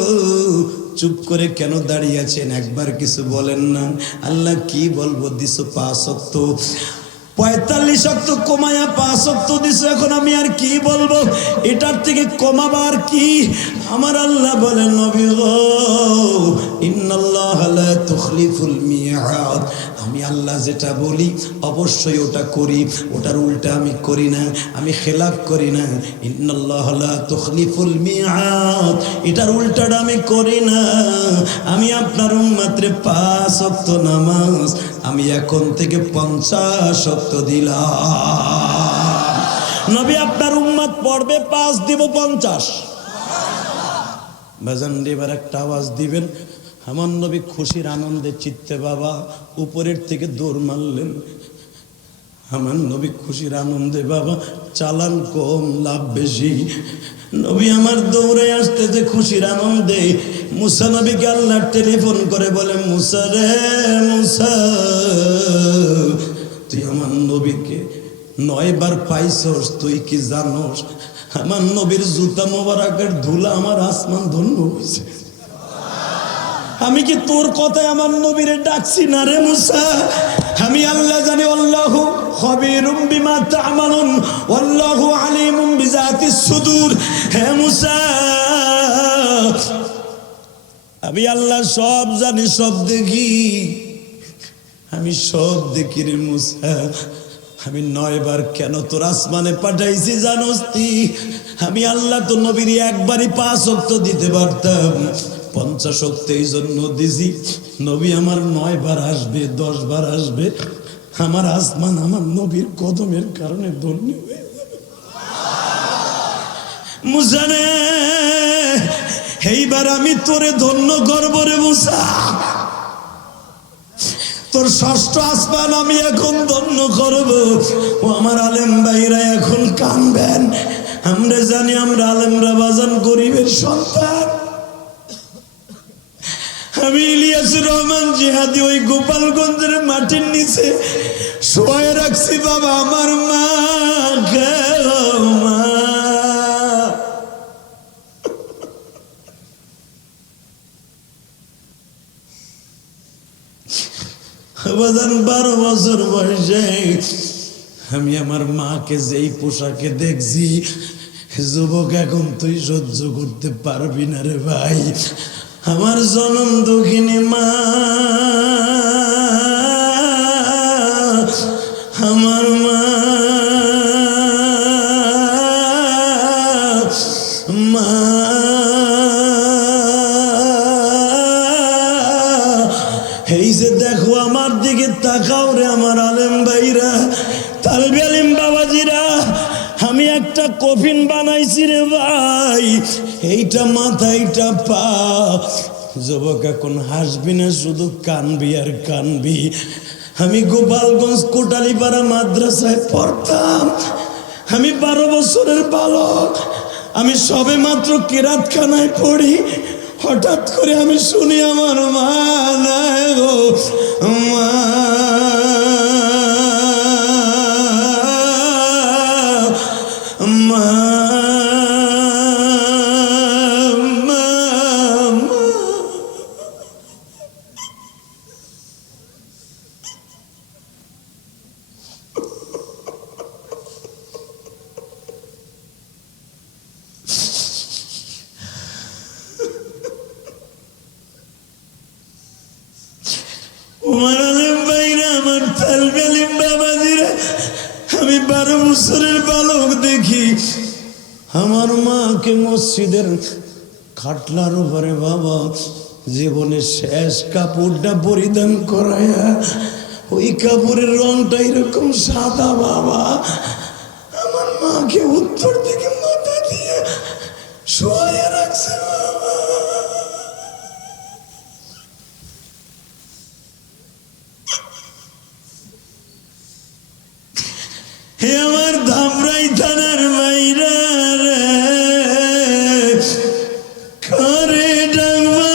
চুপ করে কেন দাঁড়িয়ে আছেন? একবার কিছু বলেন না। আল্লাহ কি বলবো, দিছো 5 ওয়াক্ত, 45 ওয়াক্ত কমায়া 5 ওয়াক্ত দিছো, এখন আমি আর কি বলবো? এটার থেকে কমাবার কি? আমার আল্লাহ বলেন, নবী গো তুখলিফুল মিআদ। আমি আল্লাহ যেটা বলি অবশ্যই ওটা করি, ওটার উল্টা আমি করি না, আমি খেলাফ করি না। ইন্নাল্লাহ লা তুখলিফুল মিআদ, এটার উল্টাটা আমি করি না। আমি আপনার উম্মতরে 5 ওয়াক্ত নামাজ আমি এখন থেকে 50 ওয়াক্ত দিলাম। নবী আপনার উম্মত পড়বে 5, দিব 50। বাজান এবার একটা আওয়াজ দিবেন, আমার নবী খুশির আনন্দে চিত্তে বাবা উপরের থেকে দৌড় মারলেন। আমার নবী খুশির আনন্দে বাবা, চালান কম লাভ বেশি। নবী আমার দৌড়ে আসতেছে খুশির আনন্দে। মুসা নবীকে আল্লাহ টেলিফোন করে বলে, মুসা রে মুসা, তুই আমার নবীকে 9 বার পাইছস, তুই কি জানোস আমার নবীর জুতা মোবারকের ধুলা আমার আসমান ধন্য হয়েছে। আমি কি তোর কথায় আমার নবীরে ডাকছি না রে মুসা? আমি আল্লাহ জানি, আল্লাহু খবীরুম বিমা তা'মালুন ওয়াল্লাহু আলিমুম বিযাতিস সুদূর। হে মুসা, আমি আল্লাহ সব জানি, সব দেখি, আমি সব দেখি রে মুসা। আমি 9 বার কেন তোর আসমানে পাঠাইছি জানোস তুই? আমি আল্লাহ তো নবীর একবারই 5 ওয়াক্ত দিতে পারতাম, 50 ওয়াক্ত এই জন্য দিছি। নবী আমার 9 বার আসবে, 10 বার আসবে, আমার আসমান আমার নবীর কদমের কারণে ধন্য হয়ে যাবে। মুসা রে, এইবার আমি তোরে ধন্য করব রে মুসা। তোর 6ষ্ঠ আসমান আমি এখন ধন্য করব। ও আমার আলেম ভাইরা এখন কানবেন। আমরা জানি আমরা আলেমরা বাজান গরিবের সন্তান। আমি ইলিয়াসুর রহমান জিহাদি ওই গোপালগঞ্জের মাটির নিচে শোয়ে রাখছি বাবা আমার মা কে, মা বাজান 12 বছর বয়সে আমি আমার মাকে যেই পোশাকে দেখছি, যুবক এখন তুই সহ্য করতে পারবি না রে ভাই। আমার জনম দুঃখিনী মা, আমার মা, মা এই যে দেখো আমার দিকে তাকাও রে আমার আলেম ভাইরা, তালবি আলিম বাবাজিরা। আমি একটা কফিন বানাইছি রে ভাই, এইটা মাথা এইটা পা। যুবক এখন হাসবি না, শুধু কানবি আর কানবি। আমি গোপালগঞ্জ কোটালীপাড়া মাদ্রাসায় পড়তাম। আমি 12 বছরের বালক। আমি সবে মাত্র কেরাতখানায় পড়ি। হঠাৎ করে আমি শুনি আমার মা নাই গো, মা, মা, মা, মা। আমার আলেম ভাইরা, আমার তালবি আলিম বাবাজিরা, আমি 12 বছরের বালক দেখি আমার মাকে মসজিদের খাটলার উপরে বাবা জীবনের শেষ কাপড়টা পরিধান করায়া, ওই কাপড়ের রংটা এরকম সাদা বাবা। আমার মাকে উত্তর দিকে মাথা দিয়ে শোয়া রাখছে বাবা। হে আমার ধামরাই থানার বাইরা রে, করে ডাকবা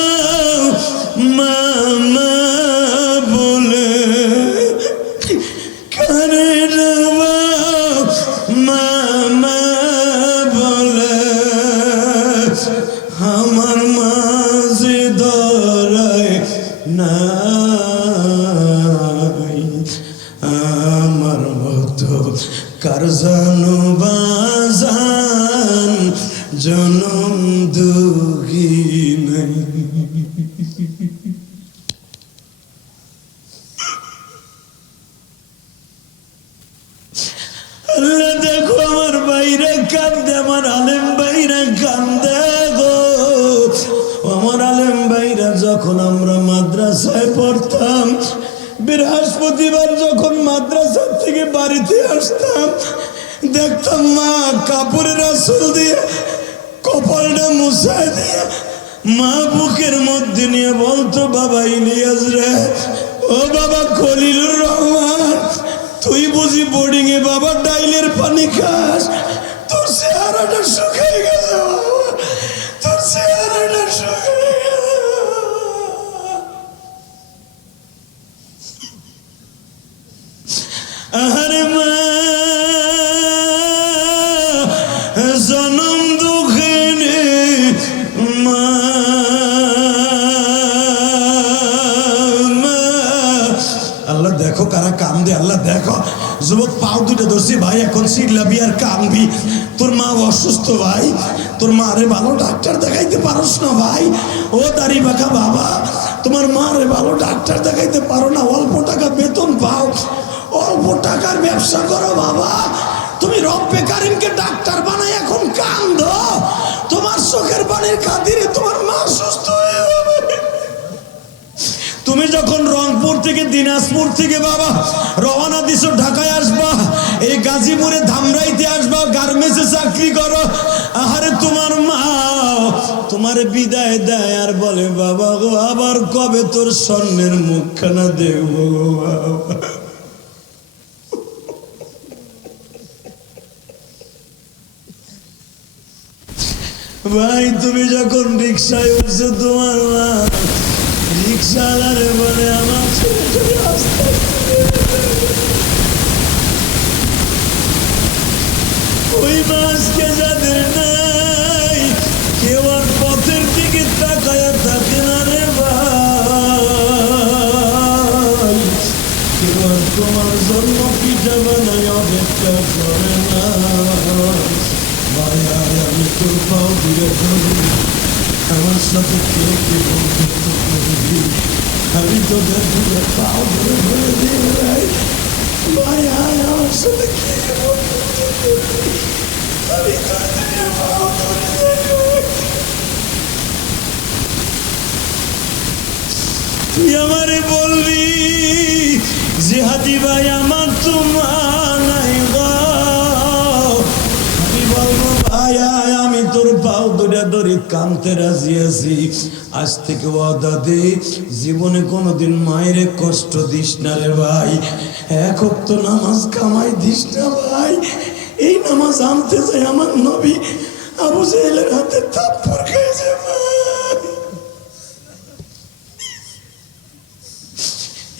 মামা বলে, করে ডাকবা মামা বলে। আমার মাঝে ধরায় নাই, আমার মতো কার জানো বাজান জনম দুঃখী নাই। যখন আমরা মাদ্রাসায় পড়তাম, বৃহস্পতিবার যখন মাদ্রাসা থেকে বাড়িতে আসতাম, দেখতাম মা কাপড়ের আসল দিয়ে কপালটা মুছায় দিয়ে মা বুকের মধ্যে নিয়ে বলতো, বাবা ইলিয়াস রে, ও বাবা খলিলুর রহমান, তুই বুঝি বোর্ডিং এ বাবা ডাইলের পানি খাস? তোর চেহারাটা শুকিয়ে গেছে বাবা, তোর চেহারাটা শুকিয়ে গেছে। আরে মা জনম দুঃখিনী মা, আল্লাহ দেখো কারা কান্দে, আল্লাহ দেখো। যুবক পাও দুটো ধরছি ভাই, এখন চিল্লাবি আর কানবি। তোর মা অসুস্থ ভাই, তোর মা রে ভালো ডাক্তার দেখাইতে পারোস না ভাই। ও দাড়ি বাঁকা বাবা, তোমার মা রে ভালো ডাক্তার দেখাইতে পারো না, অল্প টাকা বেতন পাও, অল্প টাকার ব্যবসা করো বাবা। তুমি রব্বে কারিমকে ডাক্তার বানাই এখন কান্দো, তোমার চোখের পানির খাতিরে তোমার মা সুস্থ হয়ে যাবে। তুমি যখন রংপুর থেকে দিনাজপুর থেকে বাবা রওনা দিছো ঢাকায় আসবা, এই গাজীপুরে ধামরাইতে আসবা, গার্মেন্টসে চাকরি করো, আহারে তোমার মা তোমার বিদায় দেয় আর বলে, বাবা গো আবার কবে তোর স্বর্ণের মুখখানা দেখবো গো বাবা। ভাই তুমি যখন রিক্সায় উঠছো, তোমার মা রিক্সাওয়ালারে বলে, আমার ছেলেটাকে আস্তে ওই মাসকে যাদের নাই কেউ আর পথের দিকে তাকায়া থাকে না রে ভাই, কেউ আর তোমার জন্য পিঠা বানায় অপেক্ষা করে না। ভাই আমি তোর পাও দিয়ে ধরি, আমার সাথে কে কে বন্ধুত্ব করবি, আমি তোদের দিকে পাও ধরে ধরে দিয়ে ভাই, ভাই আমার সাথে কে কে বন্ধুত্ব করবি, আমি তোর দিকে পাও ধরে দেখ। তুই আমারে বলবি যে হাতি ভাই আমার তোমার নাই গো, আমি বলবো ভাই আমি তোর পাও ধরে ধরে কানতে রাজি আছি, আজ থেকে ওয়াদা দে জীবনে কোনোদিন মায়ের কষ্ট দিস না রে ভাই, এক ওয়াক্ত নামাজ কামাই দিস না ভাই। এই নামাজ আনতে চাই আমার নবী আবু জেহেলের হাতে থাপ্পড় খেয়েছে ভাই,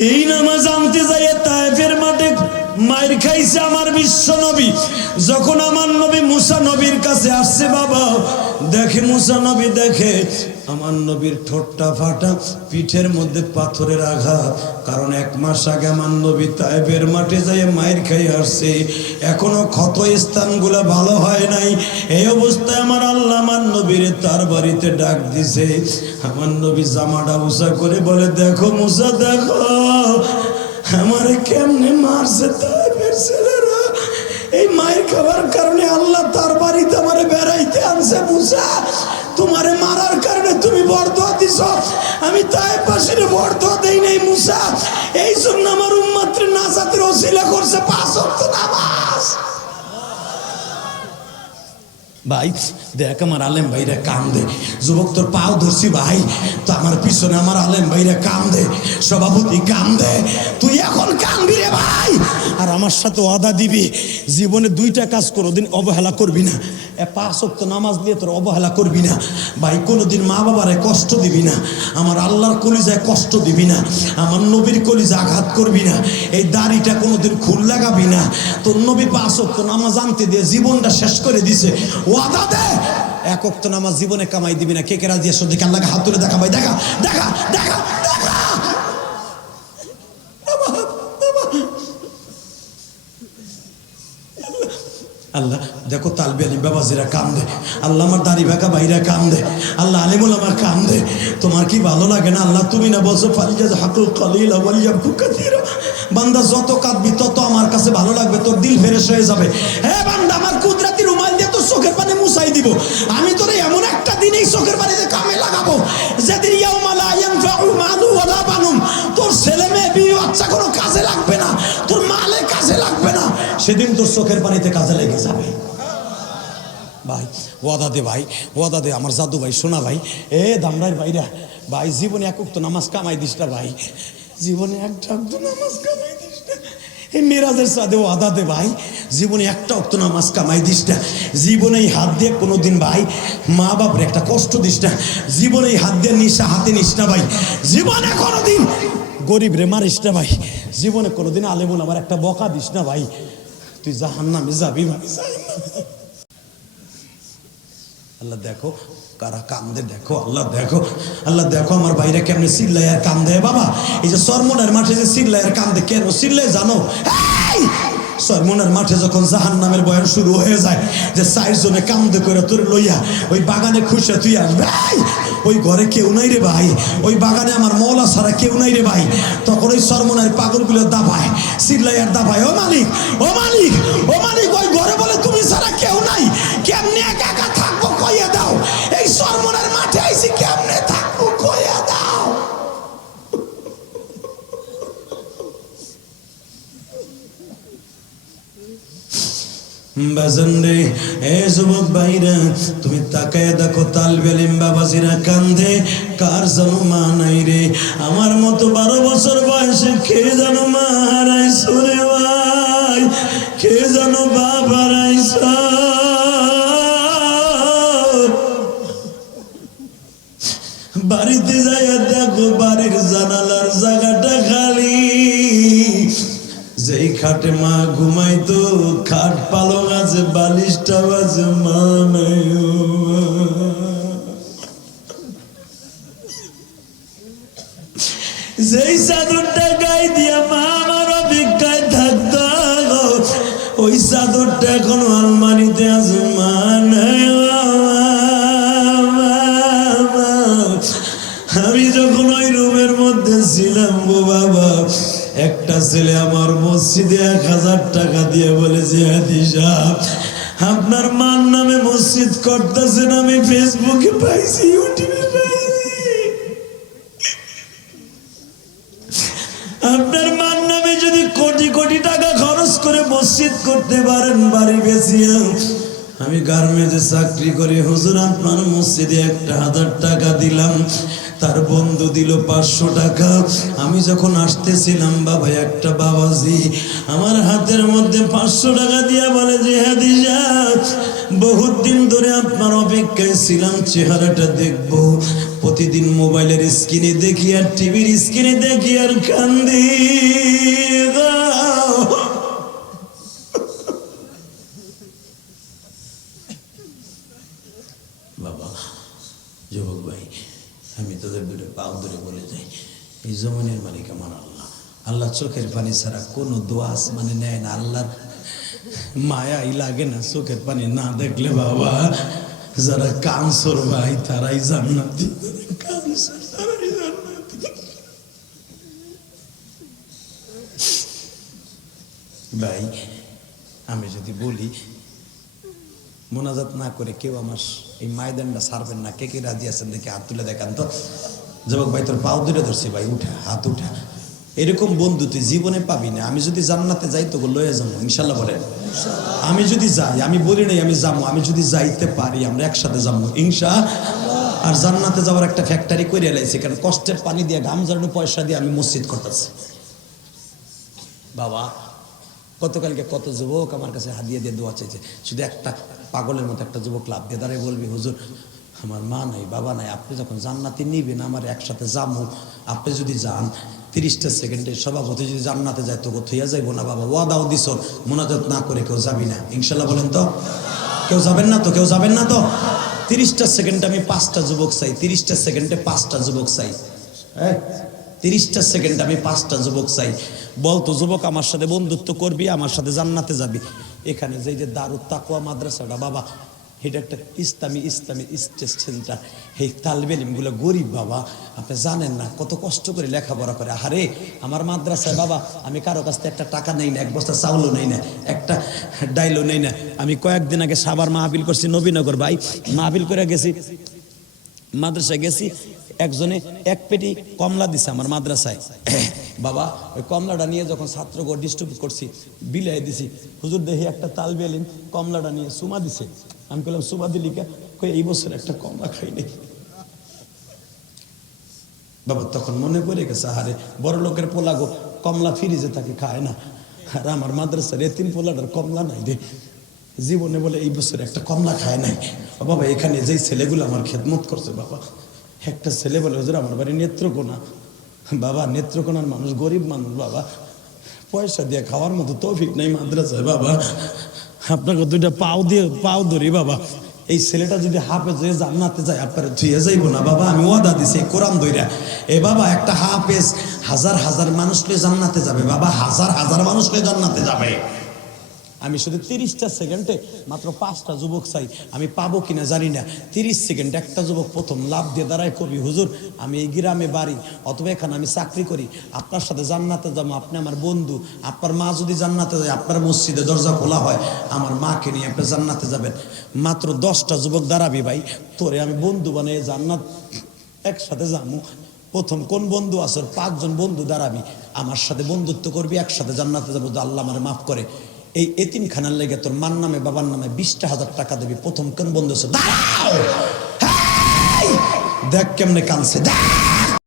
এই নামাজ আনতে যাই তায়েফের মাঠে মায়ের খাইছে আমার বিশ্ব নবী। যখন আমার নবী মুসা নবীর কাছে আসছে বাবা, দেখে মুসা নবী দেখে আমার নবীর ঠোঁটটা ফাটা, পিঠের মধ্যে পাথরের আঘাত, কারণ 1 মাস আগে আমার নবী তায়েফের মাঠে যাই মায়ের খাই আসছে, এখনো ক্ষত স্থানগুলো ভালো হয় নাই। এই অবস্থায় আমার আল্লাহ আমার নবীরে তার বাড়িতে ডাক দিছে। আমার নবী জামাটা উঁচা করে বলে, দেখো মুসা দেখো আমারে কেমনে মারছে তায়েফের ছেলেরা, এই মায়ের খাবার কারণে আল্লাহ তার বাড়িতে আমারে বেড়াইতে আনছে। মুসা তোমারে মারার কারণে তুমি বরদোয়া দিছ, আমি তায়েফবাসীরে বরদোয়া দেই নাই মুসা, এই জন্য আমার উম্মতের নাজাতের ওসিলা করছে 5 ওয়াক্ত নামাজ। ভাই দেখ আমার আলেম ভাইরা কান্দে, যুবক তোর পাও ধরছি ভাই, তো আমার পিছনে আমার আলেম ভাইরা কান্দে, সভাপতি কান্দে, তুই এখন কান্দবি রে ভাই, আর আমার সাথে ওয়াদা দিবি জীবনে 2টা কাজ কোনোদিন অবহেলা করবি না, 5 ওয়াক্ত নামাজ দিয়ে তোর অবহেলা করবি না ভাই, কোনোদিন মা বাবারে কষ্ট দিবি না, আমার আল্লাহর কলিজায় কষ্ট দিবি না, আমার নবীর কলিজা আঘাত করবি না, এই দাড়িটা কোনোদিন খুল লাগাবি না, তোর নবী 5 ওয়াক্ত নামাজ আনতে দিয়ে জীবনটা শেষ করে দিছে, ওয়াদা দে 1 ওয়াক্ত নামাজ জীবনে কামাই দিবি না। কে কে রাজি আছো দেখে আল্লাহকে হাত তুলে দেখা ভাই, দেখা দেখা দেখা দেখা। আল্লাহ দেখো তালবি আলী বাবাজিরা কান্দে, আল্লাহ আমার দাড়ি ভাকা ভাইরা কান্দে, আল্লাহ আলিমুল আমার কান্দে, তোমার কি ভালো লাগে না? আল্লাহ তুমি না বলছো ফালিজাজ হাকুল কলিল ওয়ালিয়াবকু কাসীরা, বান্দা যত কাঁদবি তত আমার কাছে ভালো লাগবে, তোর দিল ফ্রেশ হয়ে যাবে। হে বান্দা আমার কুদরতি রুমাল দিয়ে তোর চোখের পানি মুছাই দিব, আমি তোরে এমন একটা দিন এই চোখের পানিতে কামে লাগাবো যেদিন ইয়াউমা লা ইয়ানফা সেদিন তোর চোখের পানিতে কাজে লেগে যাবে। ভাই ওয়াদা দে, ভাই ওয়াদা দে, আমার জাদু ভাই, সোনা ভাই, দামরাই ভাইরা, ভাই জীবনে এক ওয়াক্ত নামাজ কামাই দিস না ভাই, জীবনে একটা ওয়াক্ত নামাজ কামাই দিস না। এই মেরাজের সাথে ওয়াদা দে ভাই, জীবনে একটা ওয়াক্ত নামাজ কামাই দিস না। জীবনে এই হাত দিয়ে কোনোদিন ভাই মা বাপরে একটা কষ্ট দিস না। জীবনে এই হাত দিয়ে নিস হাতে নিস না ভাই। জীবনে কোনোদিন গরিব রে মারিস না ভাই। জীবনে কোনোদিন আলেমুল আমার একটা বকা দিস না ভাই। তুই জাহান্নামে যাবি ভাই। আল্লাহ দেখো কারা কান্দে, দেখো আল্লাহ দেখো, আল্লাহ দেখো আমার বাইরে কেমনে চিল্লায় আর কান্দে। বাবা এই যে সরমনের মাঠে যে চিল্লায় আর কান্দে, কেন চিল্লায় জানো? সরমনের মাঠে যখন জাহান্নামের বয়ান শুরু হয়ে যায়, যে 4 জনে কান্দে করে তোর লইয়া ওই বাগানে খুশে তুই আসবে, ওই ঘরে কেউ নাই রে ভাই, ওই বাগানে আমার মওলা ছাড়া কেউ নাই রে ভাই। তখন ওই সরমনের পাগলগুলো দাবায়, চিল্লায় আর দাবায়, ও মালিক ও মালিক ও মালিক, ওই ঘরে বলে তুমি ছাড়া কেউ নাই, কেমনে একা একা থাকবো কইয়া দাও। এই সরমনের মাঠে আইছি কেমনে থাকবো কইয়া দাও। বাজানরে এ যুবক ভাইরা, তুমি তাকায় দেখো তালবে ইলম বাবাজিরা কান্দে, কার জানো মা নাই রে। আমার মতো 12 বছর বয়সে কে জানো মা হারাইছো রে ভাই, কে জানো বাবা হারাইছো। বাড়িতে যাইয়া দেখো বাড়ির জানালার জায়গাটা খালি, যেই খাটে মা ঘুমাইতো খাট পালং আছে, বালিশটা আছে মা নাই। যেই চাদরটা গায়ে দিয়া মা আমার অপেক্ষায় থাকতো, ওই চাদরটা এখনো আলমারিতে আছে মা নাই। আমি যখন ওই রুমের মধ্যে ছিলাম গো বাবা, একটা ছেলে আমার মসজিদে 1000 টাকা দিয়ে বলেছে, হাদি সাহেব আপনার মার নামে মসজিদ করতেছেন, আমি ফেসবুকে পাইছি, ইউটিউবে পাইছি, আপনার মার নামে যদি কোটি কোটি টাকা খরচ করে মসজিদ করতে পারেন বাড়ি বেচিয়া। আমি গার্মেন্টে চাকরি করি হুজুর, আপনার মসজিদে 1000 টাকা দিলাম, তার বন্ধু দিল 500 টাকা। আমি যখন আসতেছিলাম বাবা, একটা বাবাজি আমার হাতের মধ্যে 500 টাকা দিয়া বলে যে হাদি সাহেব বহুত দিন ধরে আপনার অপেক্ষায় ছিলাম, চেহারাটা দেখবো। প্রতিদিন মোবাইলের স্ক্রিনে দেখি আর টিভির স্ক্রিনে দেখি আর কান্দি। বাবা যুবক ভাই, আমি তোদের দুটো পাও ধরে বলে যাই, এই জমিনের মালিক আমার আল্লাহ। আল্লাহ চোখের পানি ছাড়া কোনো দোয়া আসমানে নেয় না। আল্লাহর মায়াই লাগে না চোখের পানি না দেখলে। বাবা যারা কানসর ভাই তারাই জান্নাতি, কানসর তারাই জান্নাতি। ভাই আমি যদি বলি মোনাজাত না করে কেউ আমার এই ময়দানটা ছাড়বেন না, কে কে রাজি আছেন দেখে হাত তুলে দেখান তো। যুবক ভাই তোর পাও ধরে ধরছি ভাই, উঠা হাত উঠা। এরকম বন্ধু তুই জীবনে পাবি না। আমি যদি জান্নাতে যাই তোকে লয়ে যাবো ইনশাল্লাহ। বলেন আমি যদি যাই, আমি বলি নাই আমি যাবো, আমি যদি যাইতে পারি আমরা একসাথে যাবো ইনশাআল্লাহ। আর জান্নাতে যাওয়ার একটা ফ্যাক্টরি করে এলাইছি, কারণ কষ্টের পানি দিয়ে ঘাম ঝরানো পয়সা দিয়ে আমি মসজিদ করতেছি। বাবা গতকালকে কত যুবক আমার কাছে হাদিয়া দিয়ে দোয়া চাইছে, শুধু একটা পাগলের মতো একটা যুবক লাভ দিয়ে দাঁড়িয়ে বলবি হুজুর আমার মা নাই বাবা নাই, আপনি যখন জান্নাতে নিবেন আমার একসাথে যাবো। আপনি যদি যান 30টা সেকেন্ডে সভাপতি যদি জান্নাতে যায় তোকে থইয়া যাইবো না বাবা। ওয়াদাও দিস, মোনাজাত না করে কেউ যাবি না ইনশাল্লাহ। বলেন তো কেউ যাবেন না তো? কেউ যাবেন না তো? 30টা সেকেন্ডে আমি 5টা যুবক চাই, 30টা সেকেন্ডে 5টা যুবক চাই। 30টা সেকেন্ডে আমি 5টা যুবক চাই। বলতো যুবক আমার সাথে বন্ধুত্ব করবি, আমার সাথে জান্নাতে যাবি। এখানে যে দারুত তাকওয়া মাদ্রাসাটা বাবা, এটা একটা ইসলামী স্টেজ সেন্টার। এই তালবে ইলমগুলো গরিব বাবা, আপনি জানেন না কত কষ্ট করে লেখাপড়া করে। আরে আমার মাদ্রাসায় বাবা আমি কারো কাছ থেকে একটা টাকা নেই না, এক বস্তা চাউলও নেই না, একটা ডাইলও নেই না। আমি কয়েকদিন আগে সাবার মাহফিল করছি নবীনগর, ভাই মাহফিল করে গেছি, মাদ্রাসায় গেছি, একজনে 1 পেটি কমলা দিছে আমার মাদ্রাসায়। বাবা ওই কমলাটা নিয়ে যখন ছাত্রগড় ডিস্ট্রিবিউট করছি বিলাই দিছি, হুজুর দেখি একটা তাল বেলিন কমলাটা নিয়ে সুমা দিছে। আমি বললাম সুমা দিলি কে? কই এই বছর একটা কমলা খাই নাই। বাবা তখন মনে পড়ে গেছে, আরে বড় লোকের পোলা গো, কমলা ফ্রিজে তাকে খায় না, আর আমার মাদ্রাসার এতিম পোলাটার কমলা নাই রে, জীবনে বলে এই বছর একটা কমলা খায় নাই। বাবা এখানে যেই ছেলেগুলো আমার খেদমত করছে, বাবা একটা ছেলে বলে হুজুর আমার বাড়ি নেত্রকোনা। বাবা নেত্রকোনার মানুষ গরিব মানুষ, বাবা পয়সা দিয়ে খাওয়ার মতো তৌফিক নেই মাদ্রাসায়, বাবা আপনাকে দুইটা পাও ধরি বাবা, এই ছেলেটা যদি হাফেজ হয়ে জান্নাতে যায় আপনারা ধুয়ে যাইব না বাবা, আমি ওয়াদা দিছি কোরআন ধইরা। এ বাবা একটা হাফেজ হাজার হাজার মানুষ লয়ে জান্নাতে যাবে বাবা, হাজার হাজার মানুষ লয়ে জান্নাতে যাবে। আমি শুধু 30টা সেকেন্ডে মাত্র 5টা যুবক চাই, আমি পাবো কিনা জানি না। 30 সেকেন্ড একটা যুবক প্রথম লাভ দিয়ে দাঁড়ায় কবি হুজুর আমি এই গ্রামে বাড়ি অথবা এখানে আমি চাকরি করি, আপনার সাথে জান্নাতে যাবো, আপনি আমার বন্ধু, আপনার মা যদি জান্নাতে যায় আপনার মসজিদে দরজা খোলা হয়, আমার মাকে নিয়ে আপনি জান্নাতে যাবেন। মাত্র 10টা যুবক দাঁড়াবি ভাই, তোরে আমি বন্ধু বানিয়ে জান্নাত একসাথে যাবো। প্রথম কোন বন্ধু আসর? 5 জন বন্ধু দাঁড়াবি, আমার সাথে বন্ধুত্ব করবি, একসাথে জান্নাতে যাবো, আল্লাহ আমার মাফ করে। এই এতিমখানার লেগে তোর মার নামে বাবার নামে 20,000 টাকা দেবি। প্রথম কোন বন্ধু আছে? দাঁড়াও, দেখ কেমনে কানছে,